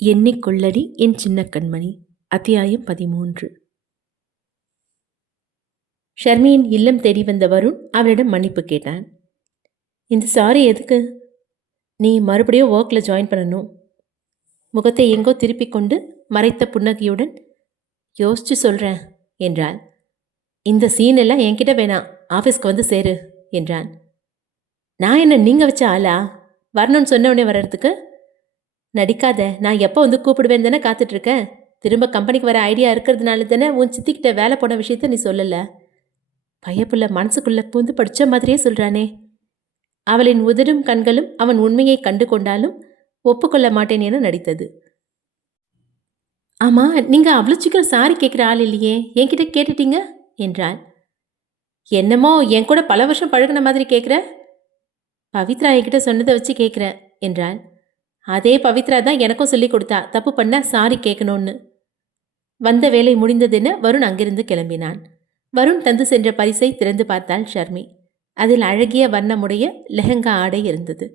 எண்ணிக்கொள்ளடி என் சின்ன கண்மணி. அத்தியாயம் 13. ஷர்மியின் இல்லம் தேடி வந்த வருண் அவளிடம் மன்னிப்பு கேட்டான். இந்த சாரி எதுக்கு? நீ மறுபடியும் ஒர்க்கில் ஜாயின் பண்ணணும். முகத்தை எங்கோ திருப்பிக் கொண்டு மறைத்த புன்னகையுடன் யோசிச்சு சொல்கிறேன் என்றாள். இந்த சீன் எல்லாம் என்கிட்ட வேணாம், ஆஃபீஸ்க்கு வந்து சேரு என்றான். நான் என்ன நீங்கள் வச்ச ஆளா வரணும்னு சொன்னவனே வர்றதுக்கு? நடிக்காத, நான் எப்போ வந்து கூப்பிடுவேன் தானே காத்துட்ருக்கேன். திரும்ப கம்பெனிக்கு வர ஐடியா இருக்கிறதுனால தானே உன் சித்திக்கிட்ட வேலை போன விஷயத்த நீ சொல்லலை. பையப்புள்ள மனசுக்குள்ளே பூந்து படித்த மாதிரியே சொல்கிறானே. அவளின் உதடும் கண்களும் அவன் உண்மையை கண்டு கொண்டாலும் ஒப்புக்கொள்ள மாட்டேன் என நடித்தது. ஆமாம், நீங்கள் அவ்வளோ சீக்கிரம் சாரி கேட்குற ஆள் இல்லையே, என்கிட்ட கேட்டுட்டீங்க என்றாள். என்னமோ என் கூட பல வருஷம் பழகின மாதிரி கேட்குற. பவித்ரா என்கிட்ட சொன்னதை வச்சு கேட்குற என்றாள். அதே பவித்ரா தான் எனக்கும் சொல்லி கொடுத்தா, தப்பு பண்ண சாரி கேட்கணும்னு. வந்த வேலை முடிந்ததென வருண் அங்கிருந்து கிளம்பினான். வருண் தந்து சென்ற பரிசை திறந்து பார்த்தாள் ஷர்மி. அதில் அழகிய வண்ணமுடைய லெஹங்கா ஆடை இருந்தது.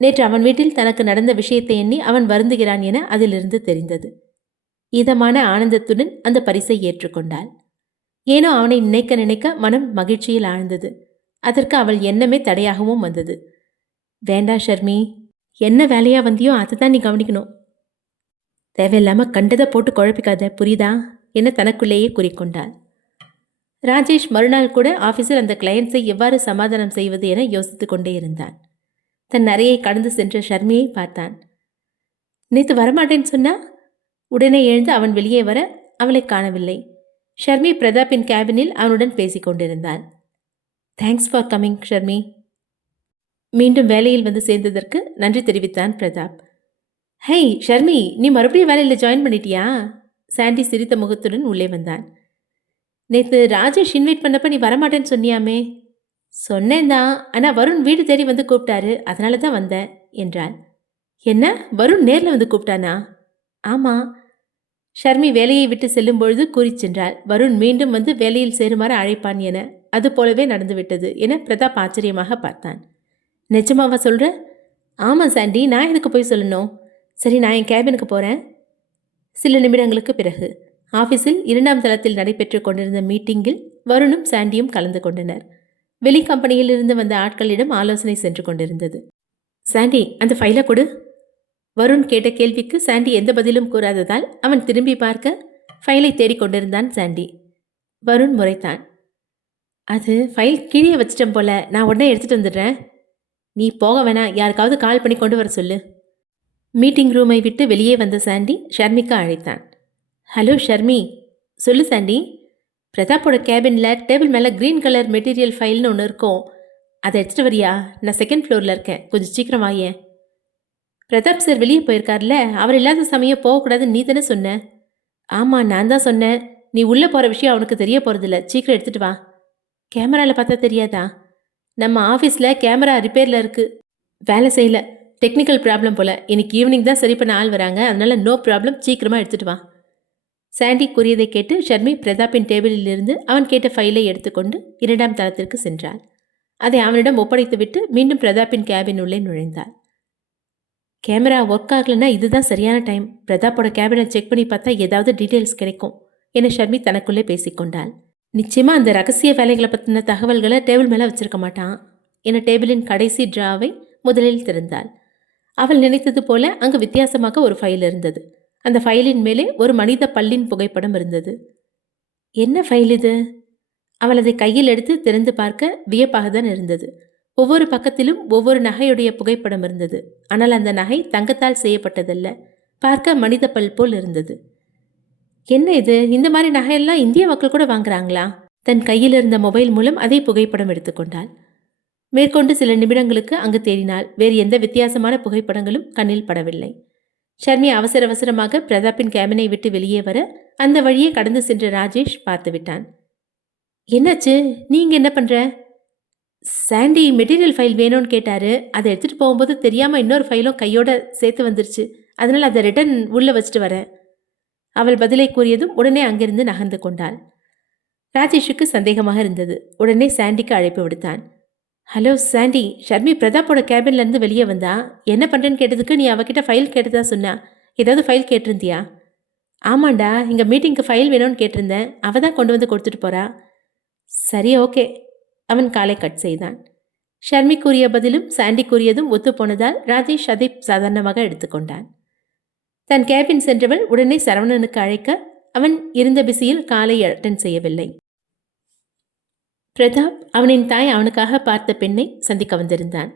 நேற்று அவன் வீட்டில் தனக்கு நடந்த விஷயத்தை எண்ணி அவன் வருந்துகிறான் என அதிலிருந்து தெரிந்தது. இதமான ஆனந்தத்துடன் அந்த பரிசை ஏற்றுக்கொண்டாள். ஏனோ அவனை நினைக்க நினைக்க மனம் மகிழ்ச்சியில் ஆழ்ந்தது. அதற்கு அவள் எண்ணமே தடையாகவும் வந்தது. வேண்டா ஷர்மி, என்ன வேலையா வந்தியோ அதை தான் நீ கவனிக்கணும். தேவையில்லாமல் கண்டதை போட்டு குழப்பிக்காத, புரியுதா என தனக்குள்ளேயே கூறிக்கொண்டாள். ராஜேஷ் மறுநாள் கூட ஆஃபீஸில் அந்த கிளையண்ட்ஸை எவ்வாறு சமாதானம் செய்வது என யோசித்து கொண்டே இருந்தான். தன் அறையை கடந்து சென்ற ஷர்மியை பார்த்தான். நேற்று வரமாட்டேன்னு சொன்னா? உடனே எழுந்து அவன் வெளியே வர அவளை காணவில்லை. ஷர்மி பிரதாப்பின் கேபினில் அவனுடன் பேசிக் கொண்டிருந்தாள். Thanks for coming Sharmi. மீண்டும் வேலையில் வந்து சேர்ந்ததற்கு நன்றி தெரிவித்தான் பிரதாப். ஹை ஷர்மி, நீ மறுபடியும் வேலையில் ஜாயின் பண்ணிட்டியா? சாண்டி சிரித்த முகத்துடன் உள்ளே வந்தான். நேற்று ராஜேஷ் இன்வைட் பண்ணப்ப நீ வரமாட்டேன்னு சொன்னியாமே. சொன்னேன் தான், ஆனால் வருண் வீடு தேடி வந்து கூப்பிட்டாரு, அதனால தான் வந்தேன் என்றாள். என்ன, வருண் நேரில் வந்து கூப்பிட்டானா? ஆமாம். ஷர்மி வேலையை விட்டு செல்லும் பொழுது கூறி சென்றாள். வருண் மீண்டும் வந்து வேலையில் சேருமாறு அழைப்பான் என. அது போலவே நடந்துவிட்டது என பிரதாப் ஆச்சரியமாக பார்த்தான். நிஜமாவா சொல்கிற? ஆமாம் சாண்டி, நான் எதுக்கு போய் சொல்லணும். சரி, நான் என் கேபினுக்கு போகிறேன். சில நிமிடங்களுக்கு பிறகு ஆஃபீஸில் 2ஆம் தளத்தில் நடைபெற்று கொண்டிருந்த மீட்டிங்கில் வருணும் சாண்டியும் கலந்து கொண்டனர். வெளி கம்பெனியில் இருந்து வந்த ஆட்களிடம் ஆலோசனை சென்று கொண்டிருந்தது. சாண்டி, அந்த ஃபைலை கொடு. வருண் கேட்ட கேள்விக்கு சாண்டி எந்த பதிலும் கூறாததால் அவன் திரும்பி பார்க்க ஃபைலை தேடிக்கொண்டிருந்தான் சாண்டி. வருண் முறைத்தான். அது ஃபைல் கீழே வச்சிட்டேன் போல, நான் உடனே எடுத்துகிட்டு வந்துடுறேன். நீ போக வேணாம், யாருக்காவது கால் பண்ணி கொண்டு வர சொல்லு. மீட்டிங் ரூமை விட்டு வெளியே வந்த சாண்டி ஷர்மிக்கு அழைத்தான். ஹலோ ஷர்மி. சொல்லு சாண்டி. பிரதாப்போட கேபினில் டேபிள் மேலே க்ரீன் கலர் மெட்டீரியல் ஃபைல்னு ஒன்று இருக்கும், அதை எடுத்துகிட்டு வரியா? நான் 2nd ஃப்ளோரில் இருக்கேன், கொஞ்சம் சீக்கிரம் வாயேன். பிரதாப் சார் வெளியே போயிருக்கார்ல, அவர் இல்லாத சமயம் போகக்கூடாதுன்னு நீ தானே சொன்ன? ஆமாம், நான் தான் சொன்னேன். நீ உள்ளே போகிற விஷயம் அவனுக்கு தெரிய போகிறதில்ல, சீக்கிரம் எடுத்துகிட்டு வா. கேமராவில் பார்த்தா தெரியாதா? நம்ம ஆஃபீஸில் கேமரா ரிப்பேரில் இருக்குது, வேலை செய்யலை, டெக்னிக்கல் ப்ராப்ளம் போல். இன்னைக்கு ஈவினிங் தான் சரி பண்ண ஆள் வராங்க, அதனால் நோ ப்ராப்ளம், சீக்கிரமாக எடுத்துகிட்டு வா. சாண்டி கூறியதை கேட்டு ஷர்மி பிரதாப்பின் டேபிளில் இருந்து அவன் கேட்ட ஃபைலை எடுத்துக்கொண்டு 2ஆம் தளத்திற்கு சென்றாள். அதை அவனிடம் ஒப்படைத்துவிட்டு மீண்டும் பிரதாப்பின் கேபின் உள்ளே நுழைந்தாள். கேமரா ஒர்க் ஆகலைன்னா இதுதான் சரியான டைம். பிரதாப்போட கேபினை செக் பண்ணி பார்த்தா ஏதாவது டீட்டெயில்ஸ் கிடைக்கும் என ஷர்மி தனக்குள்ளே பேசிக்கொண்டாள். நிச்சயமாக அந்த ரகசிய வேலைகளை பற்றின தகவல்களை டேபிள் மேலே வச்சிருக்க மாட்டான் என டேபிளின் கடைசி டிராவை முதலில் திறந்தாள். அவள் நினைத்தது போல அங்கு வித்தியாசமாக ஒரு ஃபைல் இருந்தது. அந்த ஃபைலின் மேலே ஒரு மனித பல்லின் புகைப்படம் இருந்தது. என்ன ஃபைல் இது? அவள் அதை கையில் எடுத்து திறந்து பார்க்க வியப்பாக தான் இருந்தது. ஒவ்வொரு பக்கத்திலும் ஒவ்வொரு நகையுடைய புகைப்படம் இருந்தது. ஆனால் அந்த நகை தங்கத்தால் செய்யப்பட்டதல்ல, பார்க்க மனித பல் போல் இருந்தது. என்ன இது, இந்த மாதிரி நகையெல்லாம் இந்திய மக்கள் கூட வாங்குறாங்களா? தன் கையில் இருந்த மொபைல் மூலம் அதை புகைப்படம் எடுத்துக்கொண்டாள். மேற்கொண்டு சில நிமிடங்களுக்கு அங்கு தேடினாள். வேறு எந்த வித்தியாசமான புகைப்படங்களும் கண்ணில் படவில்லை. ஷர்மி அவசர அவசரமாக பிரதாப்பின் கேபினை விட்டு வெளியே வர அந்த வழியே கடந்து சென்ற ராஜேஷ் பார்த்து விட்டான். என்னாச்சு, நீங்க என்ன பண்ற? சாண்டி மெட்டீரியல் ஃபைல் வேணும்னு கேட்டாரு, அதை எடுத்துகிட்டு போகும்போது தெரியாமல் இன்னொரு ஃபைலும் கையோட சேர்த்து வந்துருச்சு, அதனால் அதை ரிட்டன் உள்ளே வச்சுட்டு வரேன். அவள் பதிலை கூறியதும் உடனே அங்கிருந்து நகர்ந்து கொண்டாள். ராஜேஷுக்கு சந்தேகமாக இருந்தது. உடனே சாண்டிக்கு அழைப்பு விடுத்தான். ஹலோ சாண்டி, ஷர்மி பிரதாப்போட கேபின்லேருந்து வெளியே வந்தா. என்ன பண்ணுறேன்னு கேட்டதுக்கு நீ அவகிட்ட ஃபைல் கேட்டதா சொன்னா. ஏதாவது ஃபைல் கேட்டிருந்தியா? ஆமாண்டா, இங்கே மீட்டிங்க்கு ஃபைல் வேணும்னு கேட்டிருந்தேன். அவள் தான் கொண்டு வந்து கொடுத்துட்டு போறா. சரி, ஓகே. அவன் காலை கட் செய்தான். ஷர்மி கூறிய பதிலும் சாண்டி கூறியதும் ஒத்துப்போனதால் ராஜேஷ் அதை சாதாரணமாக எடுத்துக்கொண்டான். தன் கேபின் சென்றவள் உடனே சரவணனுக்கு அழைக்க அவன் இருந்த பிஸியில் காலை அட்டன் செய்யவில்லை. பிரதாப் அவனின் தாய் அவனுக்காக பார்த்த பெண்ணை சந்திக்க வந்திருந்தான்.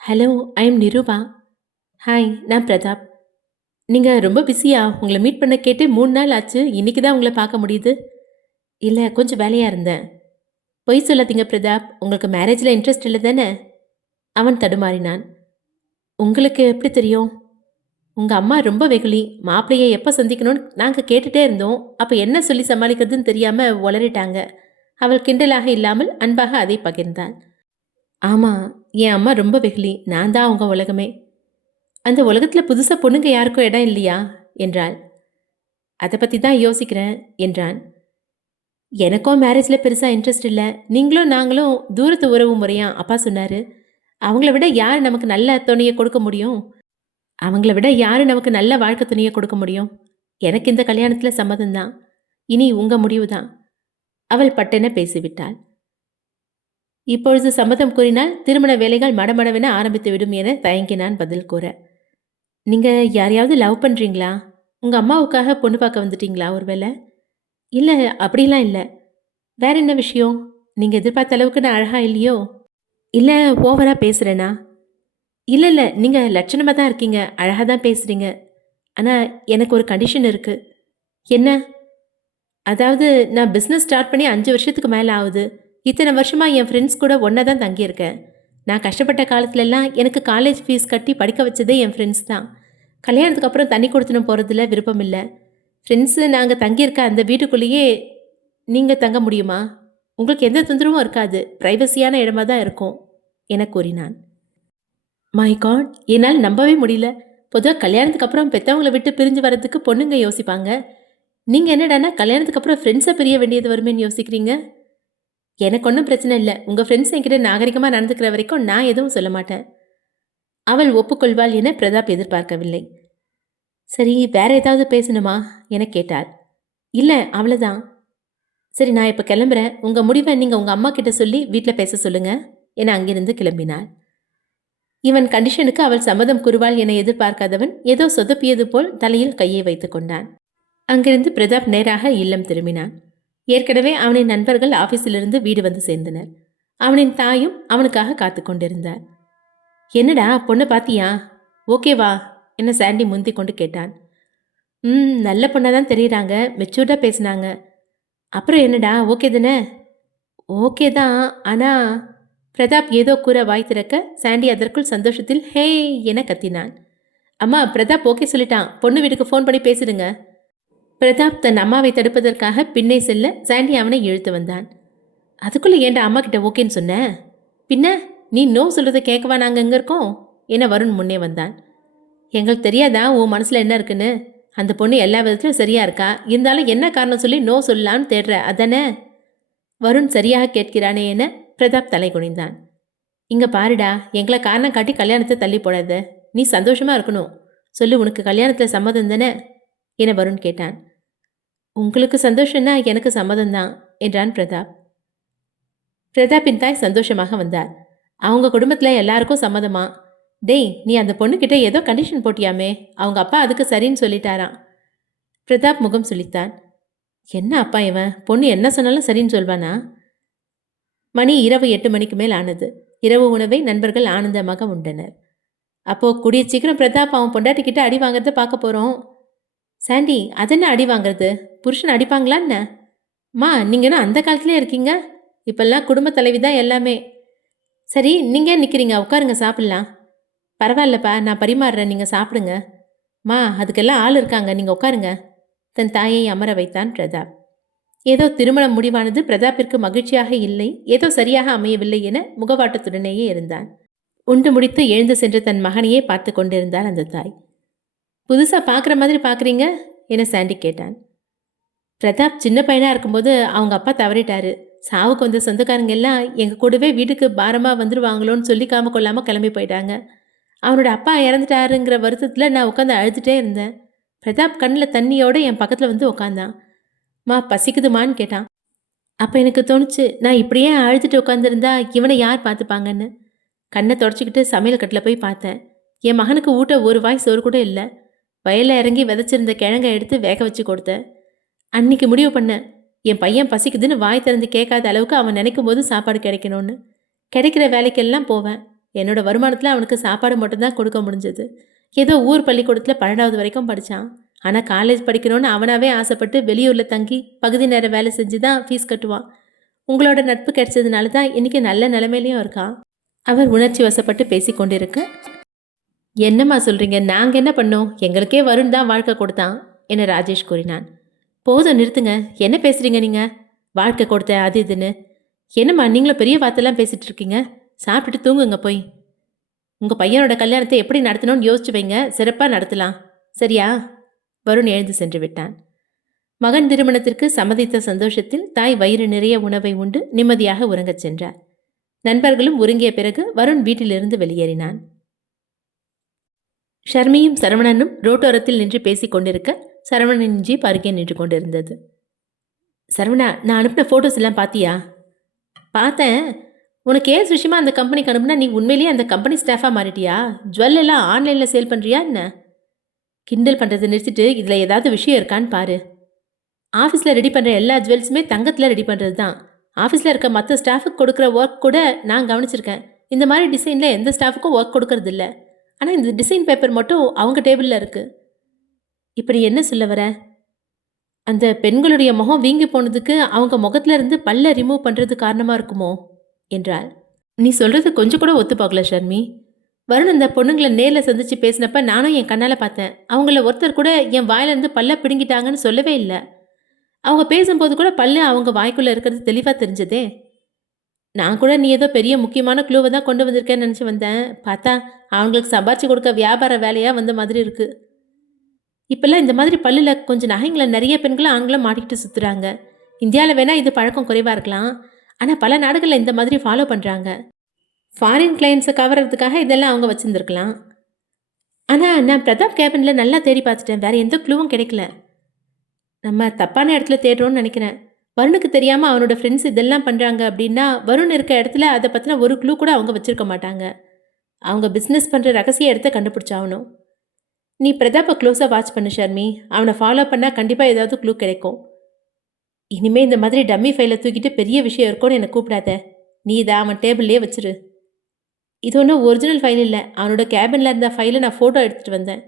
Hello, I am Nirupa. Hi, நான் பிரதாப். நீங்கள் ரொம்ப பிஸியா? உங்களை மீட் பண்ண கேட்டு 3 நாள் ஆச்சு. இன்னைக்கு தான் உங்களை பார்க்க முடியுது. இல்லை, கொஞ்சம் வேலையாக இருந்தேன். பொய் சொல்லாதீங்க பிரதாப், உங்களுக்கு மேரேஜில் இன்ட்ரெஸ்ட் இல்லை தானே? அவன் தடுமாறினான். உங்களுக்கு எப்படி தெரியும்? உங்கள் அம்மா ரொம்ப வெகுளி. மாப்பிள்ளையை எப்போ சந்திக்கணும்னு நாங்கள் கேட்டுகிட்டே இருந்தோம். அப்போ என்ன சொல்லி சமாளிக்கிறதுன்னு தெரியாமல் உளறிட்டாங்க. அவள் கிண்டலாக இல்லாமல் அன்பாக அதை பகிர்ந்தாள். ஆமாம், என் அம்மா ரொம்ப வெகுளி. நான் தான் அவங்க உலகமே. அந்த உலகத்தில் புதுசாக பொண்ணுங்க யாருக்கும் இடம் இல்லையா என்றாள். அதை பற்றி தான் யோசிக்கிறேன் என்றான். எனக்கும் மேரேஜில் பெருசாக இன்ட்ரெஸ்ட் இல்லை. நீங்களும் நாங்களும் தூரத்து உறவு முறையா அப்பா சொன்னார். அவங்கள விட யார் நமக்கு நல்ல துணையை கொடுக்க முடியும்? அவங்கள விட யார் நமக்கு நல்ல வாழ்க்கை துணையை கொடுக்க முடியும்? எனக்கு இந்த கல்யாணத்தில் சம்மதம்தான். இனி உங்கள் முடிவு தான். அவள் பட்டென பேசிவிட்டாள். இப்பொழுது சம்மதம் கூறினால் திருமண வேலைகள் மடமடவென ஆரம்பித்துவிடும் என தயங்கினான் பதில் கூற. நீங்கள் யாரையாவது லவ் பண்ணுறீங்களா? உங்கள் அம்மாவுக்காக பொண்ணு பார்க்க வந்துட்டீங்களா ஒருவேளை? இல்லை, அப்படிலாம் இல்லை. வேற என்ன விஷயம்? நீங்கள் எதிர்பார்த்த அளவுக்கு நான் அழகா இல்லையோ? இல்லை, ஓவராக பேசுகிறேனா? இல்லை இல்லை, நீங்கள் லட்சணமாக தான் இருக்கீங்க, அழகாக தான் பேசுகிறீங்க. ஆனால் எனக்கு ஒரு கண்டிஷன் இருக்குது. என்ன? அதாவது நான் பிஸ்னஸ் ஸ்டார்ட் பண்ணி 5 வருஷத்துக்கு மேலே ஆகுது. இத்தனை வருஷமாக என் ஃப்ரெண்ட்ஸ் கூட ஒன்றா தான் தங்கியிருக்கேன். நான் கஷ்டப்பட்ட காலத்துலலாம் எனக்கு காலேஜ் ஃபீஸ் கட்டி படிக்க வச்சதே என் ஃப்ரெண்ட்ஸ் தான். கல்யாணத்துக்கு அப்புறம் தண்ணி கொடுத்துன்னு போகிறதுல விருப்பம் இல்லை. ஃப்ரெண்ட்ஸு நாங்கள் தங்கியிருக்க அந்த வீட்டுக்குள்ளேயே நீங்கள் தங்க முடியுமா? உங்களுக்கு எந்த தொந்தரவும் இருக்காது, ப்ரைவசியான இடமா தான் இருக்கும் என கூறினான். மை காட், என்னால் நம்பவே முடியல. பொதுவாக கல்யாணத்துக்கு அப்புறம் பெற்றவங்களை விட்டு பிரிஞ்சு வரதுக்கு பொண்ணுங்க யோசிப்பாங்க. நீங்கள் என்னடானா கல்யாணத்துக்கு அப்புறம் ஃப்ரெண்ட்ஸை பிரிய வேண்டியது வருமேன்னு யோசிக்கிறீங்க. எனக்கு ஒன்றும் பிரச்சனை இல்லை. உங்கள் ஃப்ரெண்ட்ஸ் என்கிட்ட நாகரிகமாக நடந்துக்கிற வரைக்கும் நான் எதுவும் சொல்ல மாட்டேன். அவள் ஒப்புக்கொள்வாள் என பிரதாப் எதிர்பார்க்கவில்லை. சரி, வேற ஏதாவது பேசணுமா என கேட்டாள். இல்லை, அவ்வளோதான். சரி, நான் இப்போ கிளம்புறேன். உங்கள் முடிவை நீங்கள் உங்கள் அம்மா கிட்ட சொல்லி வீட்டில் பேச சொல்லுங்க என அங்கிருந்து கிளம்பினாள். இவன் கண்டிஷனுக்கு அவள் சம்மதம் கூறுவாள் என எதிர்பார்க்காதவன் ஏதோ சொதப்பியது போல் தலையில் கையை வைத்து கொண்டான். அங்கிருந்து பிரதாப் நேராக இல்லம் திரும்பினான். ஏற்கனவே அவனின் நண்பர்கள் ஆஃபீஸிலிருந்து வீடு வந்து சேர்ந்தனர். அவனின் தாயும் அவனுக்காக காத்து கொண்டிருந்தார். என்னடா, பொண்ணு பாத்தியா? ஓகேவா என்ன சாண்டி முந்தி கொண்டு கேட்டான். நல்ல பொண்ணாக தான் தெரியுறாங்க, மெச்சூர்டாக பேசினாங்க. அப்புறம் என்னடா, ஓகே தானே? ஓகே தான், ஆனால் பிரதாப் ஏதோ கூற வாய் திறக்க சாண்டி அதற்குள் சந்தோஷத்தில் ஹே என கத்தினான். அம்மா, பிரதாப் ஓகே சொல்லிட்டான். பொண்ணு வீட்டுக்கு ஃபோன் பண்ணி பேசிடுங்க. பிரதாப் தன் அம்மாவை தடுப்பதற்காக பின்னே செல்ல சாண்டி அவனை இழுத்து வந்தான். அதுக்குள்ளே ஏன்டா அம்மா கிட்ட ஓகேன்னு சொன்ன? பின்ன நீ நோ சொல்கிறத கேட்கவா நாங்கள் எங்கே இருக்கோம் என வருண் முன்னே வந்தான். எங்களுக்கு தெரியாதா உன் மனசில் என்ன இருக்குன்னு? அந்த பொண்ணு எல்லா விதத்திலும் சரியா இருக்கா. இருந்தாலும் என்ன காரணம் சொல்லி நோ சொல்லலான்னு தேடுற அதானே? வருண் சரியாக கேட்கிறானே என பிரதாப் தலை குனிந்தான். இங்கே பாருடா, எங்களை காரணம் காட்டி கல்யாணத்தை தள்ளி போடாத. நீ சந்தோஷமாக இருக்கணும். சொல்லு, உனக்கு கல்யாணத்தில் சம்மதம் தானே என வருண் கேட்டான். உங்களுக்கு சந்தோஷம்னா எனக்கு சம்மதம்தான் என்றான் பிரதாப். பிரதாப்பின் தாய் சந்தோஷமாக வந்தார். அவங்க குடும்பத்தில் எல்லாருக்கும் சம்மதமா? டேய், நீ அந்த பொண்ணுக்கிட்ட ஏதோ கண்டிஷன் போட்டியாமே, அவங்க அப்பா அதுக்கு சரின்னு சொல்லிட்டாராம். பிரதாப் முகம் சுளித்தான். என்ன அப்பா இவன், பொண்ணு என்ன சொன்னாலும் சரின்னு சொல்வானா? மணி இரவு 8 மணிக்கு மேல் ஆனது. இரவு உணவை நண்பர்கள் ஆனந்தமாக உண்டனர். அப்போ கூடிய சீக்கிரம் பிரதாப் அவன் பொண்டாட்டிக்கிட்ட அடி வாங்குறத பார்க்க போகிறோம். சாண்டி, அதென்ன அடி வாங்குறது? புருஷன் அடிப்பாங்களா என்ன? மா, நீங்கன்னா அந்த காலத்திலே இருக்கீங்க. இப்பெல்லாம் குடும்ப தலைவி தான் எல்லாமே. சரி, நீங்கள் நிற்கிறீங்க, உட்காருங்க, சாப்பிட்லாம். பரவாயில்லப்பா, நான் பரிமாறுறேன், நீங்கள் சாப்பிடுங்க. மா, அதுக்கெல்லாம் ஆள் இருக்காங்க, நீங்கள் உட்காருங்க. தன் தாயை அமர வைத்தான் பிரதாப். ஏதோ திருமணம் முடிவானது பிரதாப்பிற்கு மகிழ்ச்சியாக இல்லை, ஏதோ சரியாக அமையவில்லை என முகவாட்டத்துடனேயே இருந்தான். உண்டு முடித்து எழுந்து சென்று தன் மகனையே பார்த்து கொண்டிருந்தார் அந்த தாய். புதுசாக பார்க்குற மாதிரி பார்க்குறீங்க என சாண்டி கேட்டான். பிரதாப் சின்ன பையனாக இருக்கும்போது அவங்க அப்பா தவறிட்டாரு. சாவுக்கு வந்த சொந்தக்காரங்க எல்லாம் எங்கள் கூடவே வீட்டுக்கு பாரமாக வந்துடுவாங்களோன்னு சொல்லிக்காம கொள்ளாமல் கிளம்பி போயிட்டாங்க. அவனோட அப்பா இறந்துட்டாருங்கிற வருத்தத்தில் நான் உட்காந்து அழுதுகிட்டே இருந்தேன். பிரதாப் கண்ணில் தண்ணியோடு என் பக்கத்தில் வந்து உட்காந்தான். மா பசிக்குதுமான்னு கேட்டான். அப்போ எனக்கு தோணுச்சு, நான் இப்படியே அழுதுட்டு உட்காந்துருந்தா இவனை யார் பார்த்துப்பாங்கன்னு. கண்ணை தொடச்சிக்கிட்டு சமையல் கட்டில் போய் பார்த்தேன். என் மகனுக்கு ஊட்ட ஒரு வாய் சோறு கூட இல்லை. வயலில் இறங்கி விதைச்சிருந்த கிழங்கை எடுத்து வேக வச்சு கொடுத்தேன். அன்னைக்கு முடிவு பண்ணேன், என் பையன் பசிக்குதுன்னு வாய் திறந்து கேட்காத அளவுக்கு அவன் நினைக்கும் போது சாப்பாடு கிடைக்கணும்னு. கிடைக்கிற வேலைக்கெல்லாம் போவேன். என்னோட வருமானத்தில் அவனுக்கு சாப்பாடு மட்டும்தான் கொடுக்க முடிஞ்சது. ஏதோ ஊர் பள்ளிக்கூடத்தில் 12வது வரைக்கும் படித்தான். ஆனால் காலேஜ் படிக்கணும்னு அவனாவே ஆசைப்பட்டு வெளியூரில் தங்கி பகுதி நேர வேலை செஞ்சு தான் ஃபீஸ் கட்டுவான். உங்களோட நட்பு கிடைச்சதுனால தான் இன்றைக்கி நல்ல நிலைமையிலையும் இருக்கான். அவர் உணர்ச்சி வசப்பட்டு பேசி கொண்டிருக்க, என்னம்மா சொல்கிறீங்க? நாங்கள் என்ன பண்ணோம்? எங்களுக்கே வருண் தான் வாழ்க்கை கொடுத்தான் என ராஜேஷ் கூறினான். போதும் நிறுத்துங்க, என்ன பேசுகிறீங்க நீங்கள்? வாழ்க்கை கொடுத்த அது இதுன்னு. என்னம்மா நீங்களும் பெரிய வார்த்தைலாம் பேசிகிட்டு இருக்கீங்க? சாப்பிட்டுட்டு தூங்குங்க போய். உங்கள் பையனோட கல்யாணத்தை எப்படி நடத்தணும்னு யோசிச்சு வைங்க, சிறப்பாக நடத்தலாம், சரியா? வருண் எழுந்து சென்று விட்டான். மகன் திருமணத்திற்கு சம்மதித்த சந்தோஷத்தில் தாய் வயிறு நிறைய உணவை உண்டு நிம்மதியாக உறங்கச் சென்றார். நண்பர்களும் உறங்கிய பிறகு வருண் வீட்டிலிருந்து வெளியேறினான். ஷர்மியும் சரவணனும் ரோட்டோரத்தில் நின்று பேசிக் கொண்டிருக்க சரவணனின் ஜீப் அருகே நின்று கொண்டிருந்தது. சரவணா, நான் அனுப்பின ஃபோட்டோஸ் எல்லாம் பார்த்தியா? பார்த்தேன். உனக்கு ஏஸ் விஷயமா அந்த கம்பெனிக்கு அனுப்புனா நீ உண்மையிலேயே அந்த கம்பெனி ஸ்டாஃபாக மாறிட்டியா? ஜுவல் எல்லாம் ஆன்லைனில் சேல் பண்ணுறியா என்ன? கிண்டல் பண்ணுறதை நிறுத்திட்டு இதில் ஏதாவது விஷயம் இருக்கான்னு பாரு. ஆஃபீஸில் ரெடி பண்ணுற எல்லா ஜுவல்ஸுமே தங்கத்தில் ரெடி பண்ணுறது தான். ஆஃபீஸில் இருக்க மற்ற ஸ்டாஃபுக்கு கொடுக்குற ஒர்க் கூட நான் கவனிச்சிருக்கேன். இந்த மாதிரி டிசைனில் எந்த ஸ்டாஃபுக்கும் ஒர்க் கொடுக்கறதில்ல. ஆனால் இந்த டிசைன் பேப்பர் மட்டும் அவங்க டேபிளில் இருக்குது. இப்படி என்ன சொல்ல வர? அந்த பெண்களுடைய முகம் வீங்கி போனதுக்கு அவங்க முகத்துல இருந்து பல்ல ரிமூவ் பண்ணுறது காரணமாக இருக்குமோ என்றாள். நீ சொல்கிறது கொஞ்சம் கூட ஒத்து பார்க்கல ஷர்மி. வருண் அந்த பொண்ணுங்களை நேரில் சந்தித்து பேசினப்ப நானும் என் கண்ணால் பார்த்தேன். அவங்கள ஒருத்தர் கூட என் வாயிலேருந்து பல்ல பிடுங்கிட்டாங்கன்னு சொல்லவே இல்லை. அவங்க பேசும்போது கூட பல்லு அவங்க வாய்க்குள்ளே இருக்கிறது தெளிவாக தெரிஞ்சதே. நான் கூட நீ ஏதோ பெரிய முக்கியமான க்ளூவை தான் கொண்டு வந்திருக்கேன்னு நினச்சி வந்தேன். பார்த்தா அவங்களுக்கு சம்பாரிச்சு கொடுக்க வியாபார வேலையாக வந்த மாதிரி இருக்குது. இப்போல்லாம் இந்த மாதிரி பல்லில் கொஞ்சம் நகைங்களை நிறைய பெண்களும் ஆண்களும் மாட்டிக்கிட்டு சுற்றுறாங்க. இந்தியாவில் வேணால் இது பழக்கம் குறைவாக இருக்கலாம். ஆனால் பல நாடுகளில் இந்த மாதிரி ஃபாலோ பண்ணுறாங்க. ஃபாரின் கிளைண்ட்ஸை கவர்றதுக்காக இதெல்லாம் அவங்க வச்சுருந்துருக்கலாம். ஆனால் நான் பிரதாப் கேபினில் நல்லா தேடி பார்த்துட்டேன். வேறு எந்த க்ளூவும் கிடைக்கல. நம்ம தப்பான இடத்துல தேடுறோன்னு நினைக்கிறேன். வருணுக்கு தெரியாமல் அவனோட ஃப்ரெண்ட்ஸ் இதெல்லாம் பண்ணுறாங்க அப்படின்னா வருண் இருக்க இடத்துல அதை பற்றின ஒரு க்ளூ கூட அவங்க வச்சுருக்க மாட்டாங்க. அவங்க பிஸ்னஸ் பண்ணுற ரகசிய இடத்த கண்டுபிடிச்சாகணும். நீ பிரதாப்பை க்ளோஸாக வாட்ச் பண்ணு ஷர்மி. அவனை ஃபாலோ பண்ணால் கண்டிப்பாக ஏதாவது க்ளூ கிடைக்கும். இனிமேல் இந்த மாதிரி டம்மி ஃபைலை தூக்கிட்டு பெரிய விஷயம் இருக்கும்னு என்னை கூப்பிடாத. நீ இதை அவன் டேபிள்லேயே வச்சிரு. இது ஒன்றும் ஒரிஜினல் ஃபைல் இல்லை. அவனோட கேபினில் இருந்த ஃபைலை நான் ஃபோட்டோ எடுத்துகிட்டு வந்தேன்.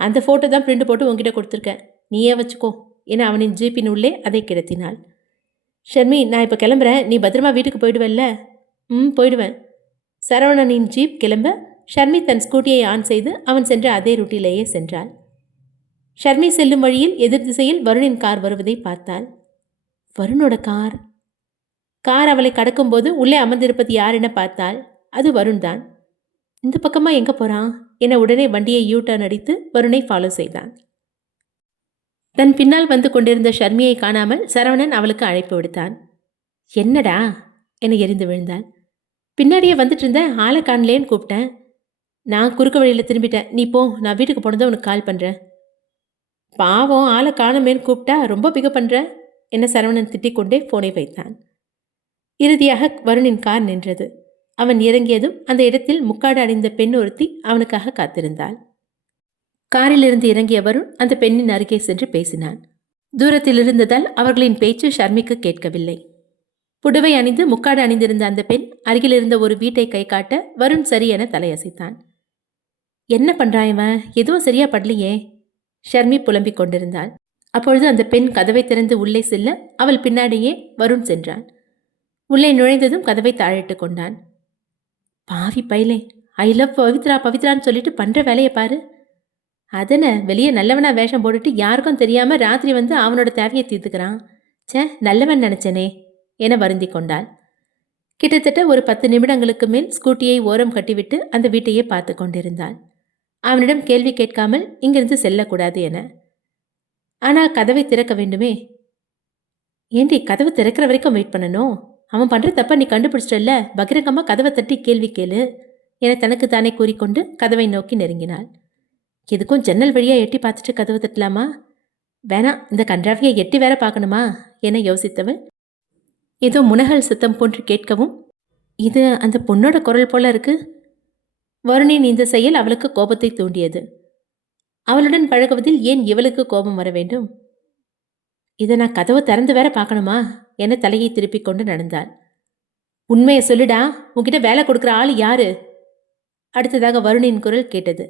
அந்த ஃபோட்டோ தான் பிரிண்ட் போட்டு உங்ககிட்ட கொடுத்துருக்கேன். நீயே வச்சுக்கோ என அவனின் ஜீப்பின் உள்ளே அதை கிடத்தினாள். ஷர்மி, நான் இப்போ கிளம்புறேன். நீ பத்திரமா வீட்டுக்கு போயிடுவல்ல? போயிடுவேன். சரவணனின் ஜீப் கிளம்ப ஷர்மி தன் ஸ்கூட்டியை ஆன் செய்து அவன் சென்ற அதே ரூட்டிலேயே சென்றாள். ஷர்மி செல்லும் வழியில் எதிர் திசையில் வருணின் கார் வருவதை பார்த்தாள். வருணோட கார். அவளை கடக்கும்போது உள்ளே அமர்ந்திருப்பது யார் என பார்த்தாள். அது வருண் தான். இந்த பக்கமாக எங்கே போகிறான் என உடனே வண்டியை யூட்டர்ன் அடித்து வருணை ஃபாலோ செய்தான். தன் பின்னால் வந்து கொண்டிருந்த ஷர்மியை காணாமல் சரவணன் அவளுக்கு அழைப்பு விடுத்தான். என்னடா என எரிந்து விழுந்தாள். பின்னாடியே வந்துட்டு இருந்தேன், ஆளை காணலேன்னு கூப்பிட்டேன். நான் குறுக்க வழியில் திரும்பிட்டேன். நீ போ, நான் வீட்டுக்கு போனதை உனக்கு கால் பண்ணுறேன். பாவம், ஆளை காணமேன்னு கூப்பிட்டா ரொம்ப பிக பண்ணுற என சரவணன் திட்டிக்கொண்டே ஃபோனை வைத்தான். இறுதியாக வருணின் கார் நின்றது. அவன் இறங்கியதும் அந்த இடத்தில் முக்காடு அணிந்த பெண் ஒருத்தி அவனுக்காக காத்திருந்தாள். காரிலிருந்து இறங்கிய வருண் அந்த பெண்ணின் அருகே சென்று பேசினான். தூரத்தில் இருந்ததால் அவர்களின் பேச்சு ஷர்மிக்கு கேட்கவில்லை. புடவை அணிந்து முக்காடு அணிந்திருந்த அந்த பெண் அருகில் இருந்த ஒரு வீட்டை கை காட்ட வருண் சரி என தலையசைத்தான். என்ன பண்றாயவன்? எதுவும் சரியா படலையே. ஷர்மி புலம்பிக் கொண்டிருந்தாள். அப்பொழுது அந்த பெண் கதவை திறந்து உள்ளே செல்ல அவள் பின்னாடியே வருண் சென்றான். உள்ளே நுழைந்ததும் கதவை தாழிட்டு கொண்டான். பாவி பைலே, ஐ லவ் பவித்ரா பவித்ரான்னு சொல்லிட்டு பண்ற வேலையை பாரு. அதனை வெளியே நல்லவனா வேஷம் போட்டுட்டு யாருக்கும் தெரியாம ராத்திரி வந்து அவனோட தேவையை தீர்த்துக்கிறான். நல்லவன் நினைச்சனே என வருந்தி கொண்டாள். கிட்டத்தட்ட ஒரு 10 நிமிடங்களுக்கு மேல் ஸ்கூட்டியை ஓரம் கட்டிவிட்டு அந்த வீட்டையே பார்த்து கொண்டிருந்தாள். அவனிடம் கேள்வி கேட்காமல் இங்கிருந்து செல்லக்கூடாது என. ஆனால் கதவை திறக்க வேண்டுமே. ஏண்டி, கதவு திறக்கிற வரைக்கும் வெயிட் பண்ணணும்? அவன் பண்ணுற தப்ப நீ கண்டுபிடிச்சிட்டல்ல, பகிரங்கமாக கதவை தட்டி கேள்வி கேளு என தனக்கு தானே கூறிக்கொண்டு கதவை நோக்கி நெருங்கினாள். எதுக்கும் ஜன்னல் வழியாக எட்டி பார்த்துட்டு கதவு தட்டலாமா? வேணாம், இந்த கன்றாவியை எட்டி வேற பார்க்கணுமா என யோசித்தவள் ஏதோ முனகல் சத்தம் போன்று கேட்கவும், இது அந்த பொண்ணோட குரல் போல இருக்கு. வருணின் இந்த செயல் அவளுக்கு கோபத்தை தூண்டியது. அவளுடன் பழகுவதில் ஏன் இவளுக்கு கோபம் வர வேண்டும்? இதை நான் கதவை திறந்து வேற பார்க்கணுமா என தலையை திருப்பிக் கொண்டு நடந்தாள். உண்மையை சொல்லுடா, உன்கிட்ட வேலை கொடுக்குற ஆள் யாரு? அடுத்ததாக வருணின் குரல் கேட்டது.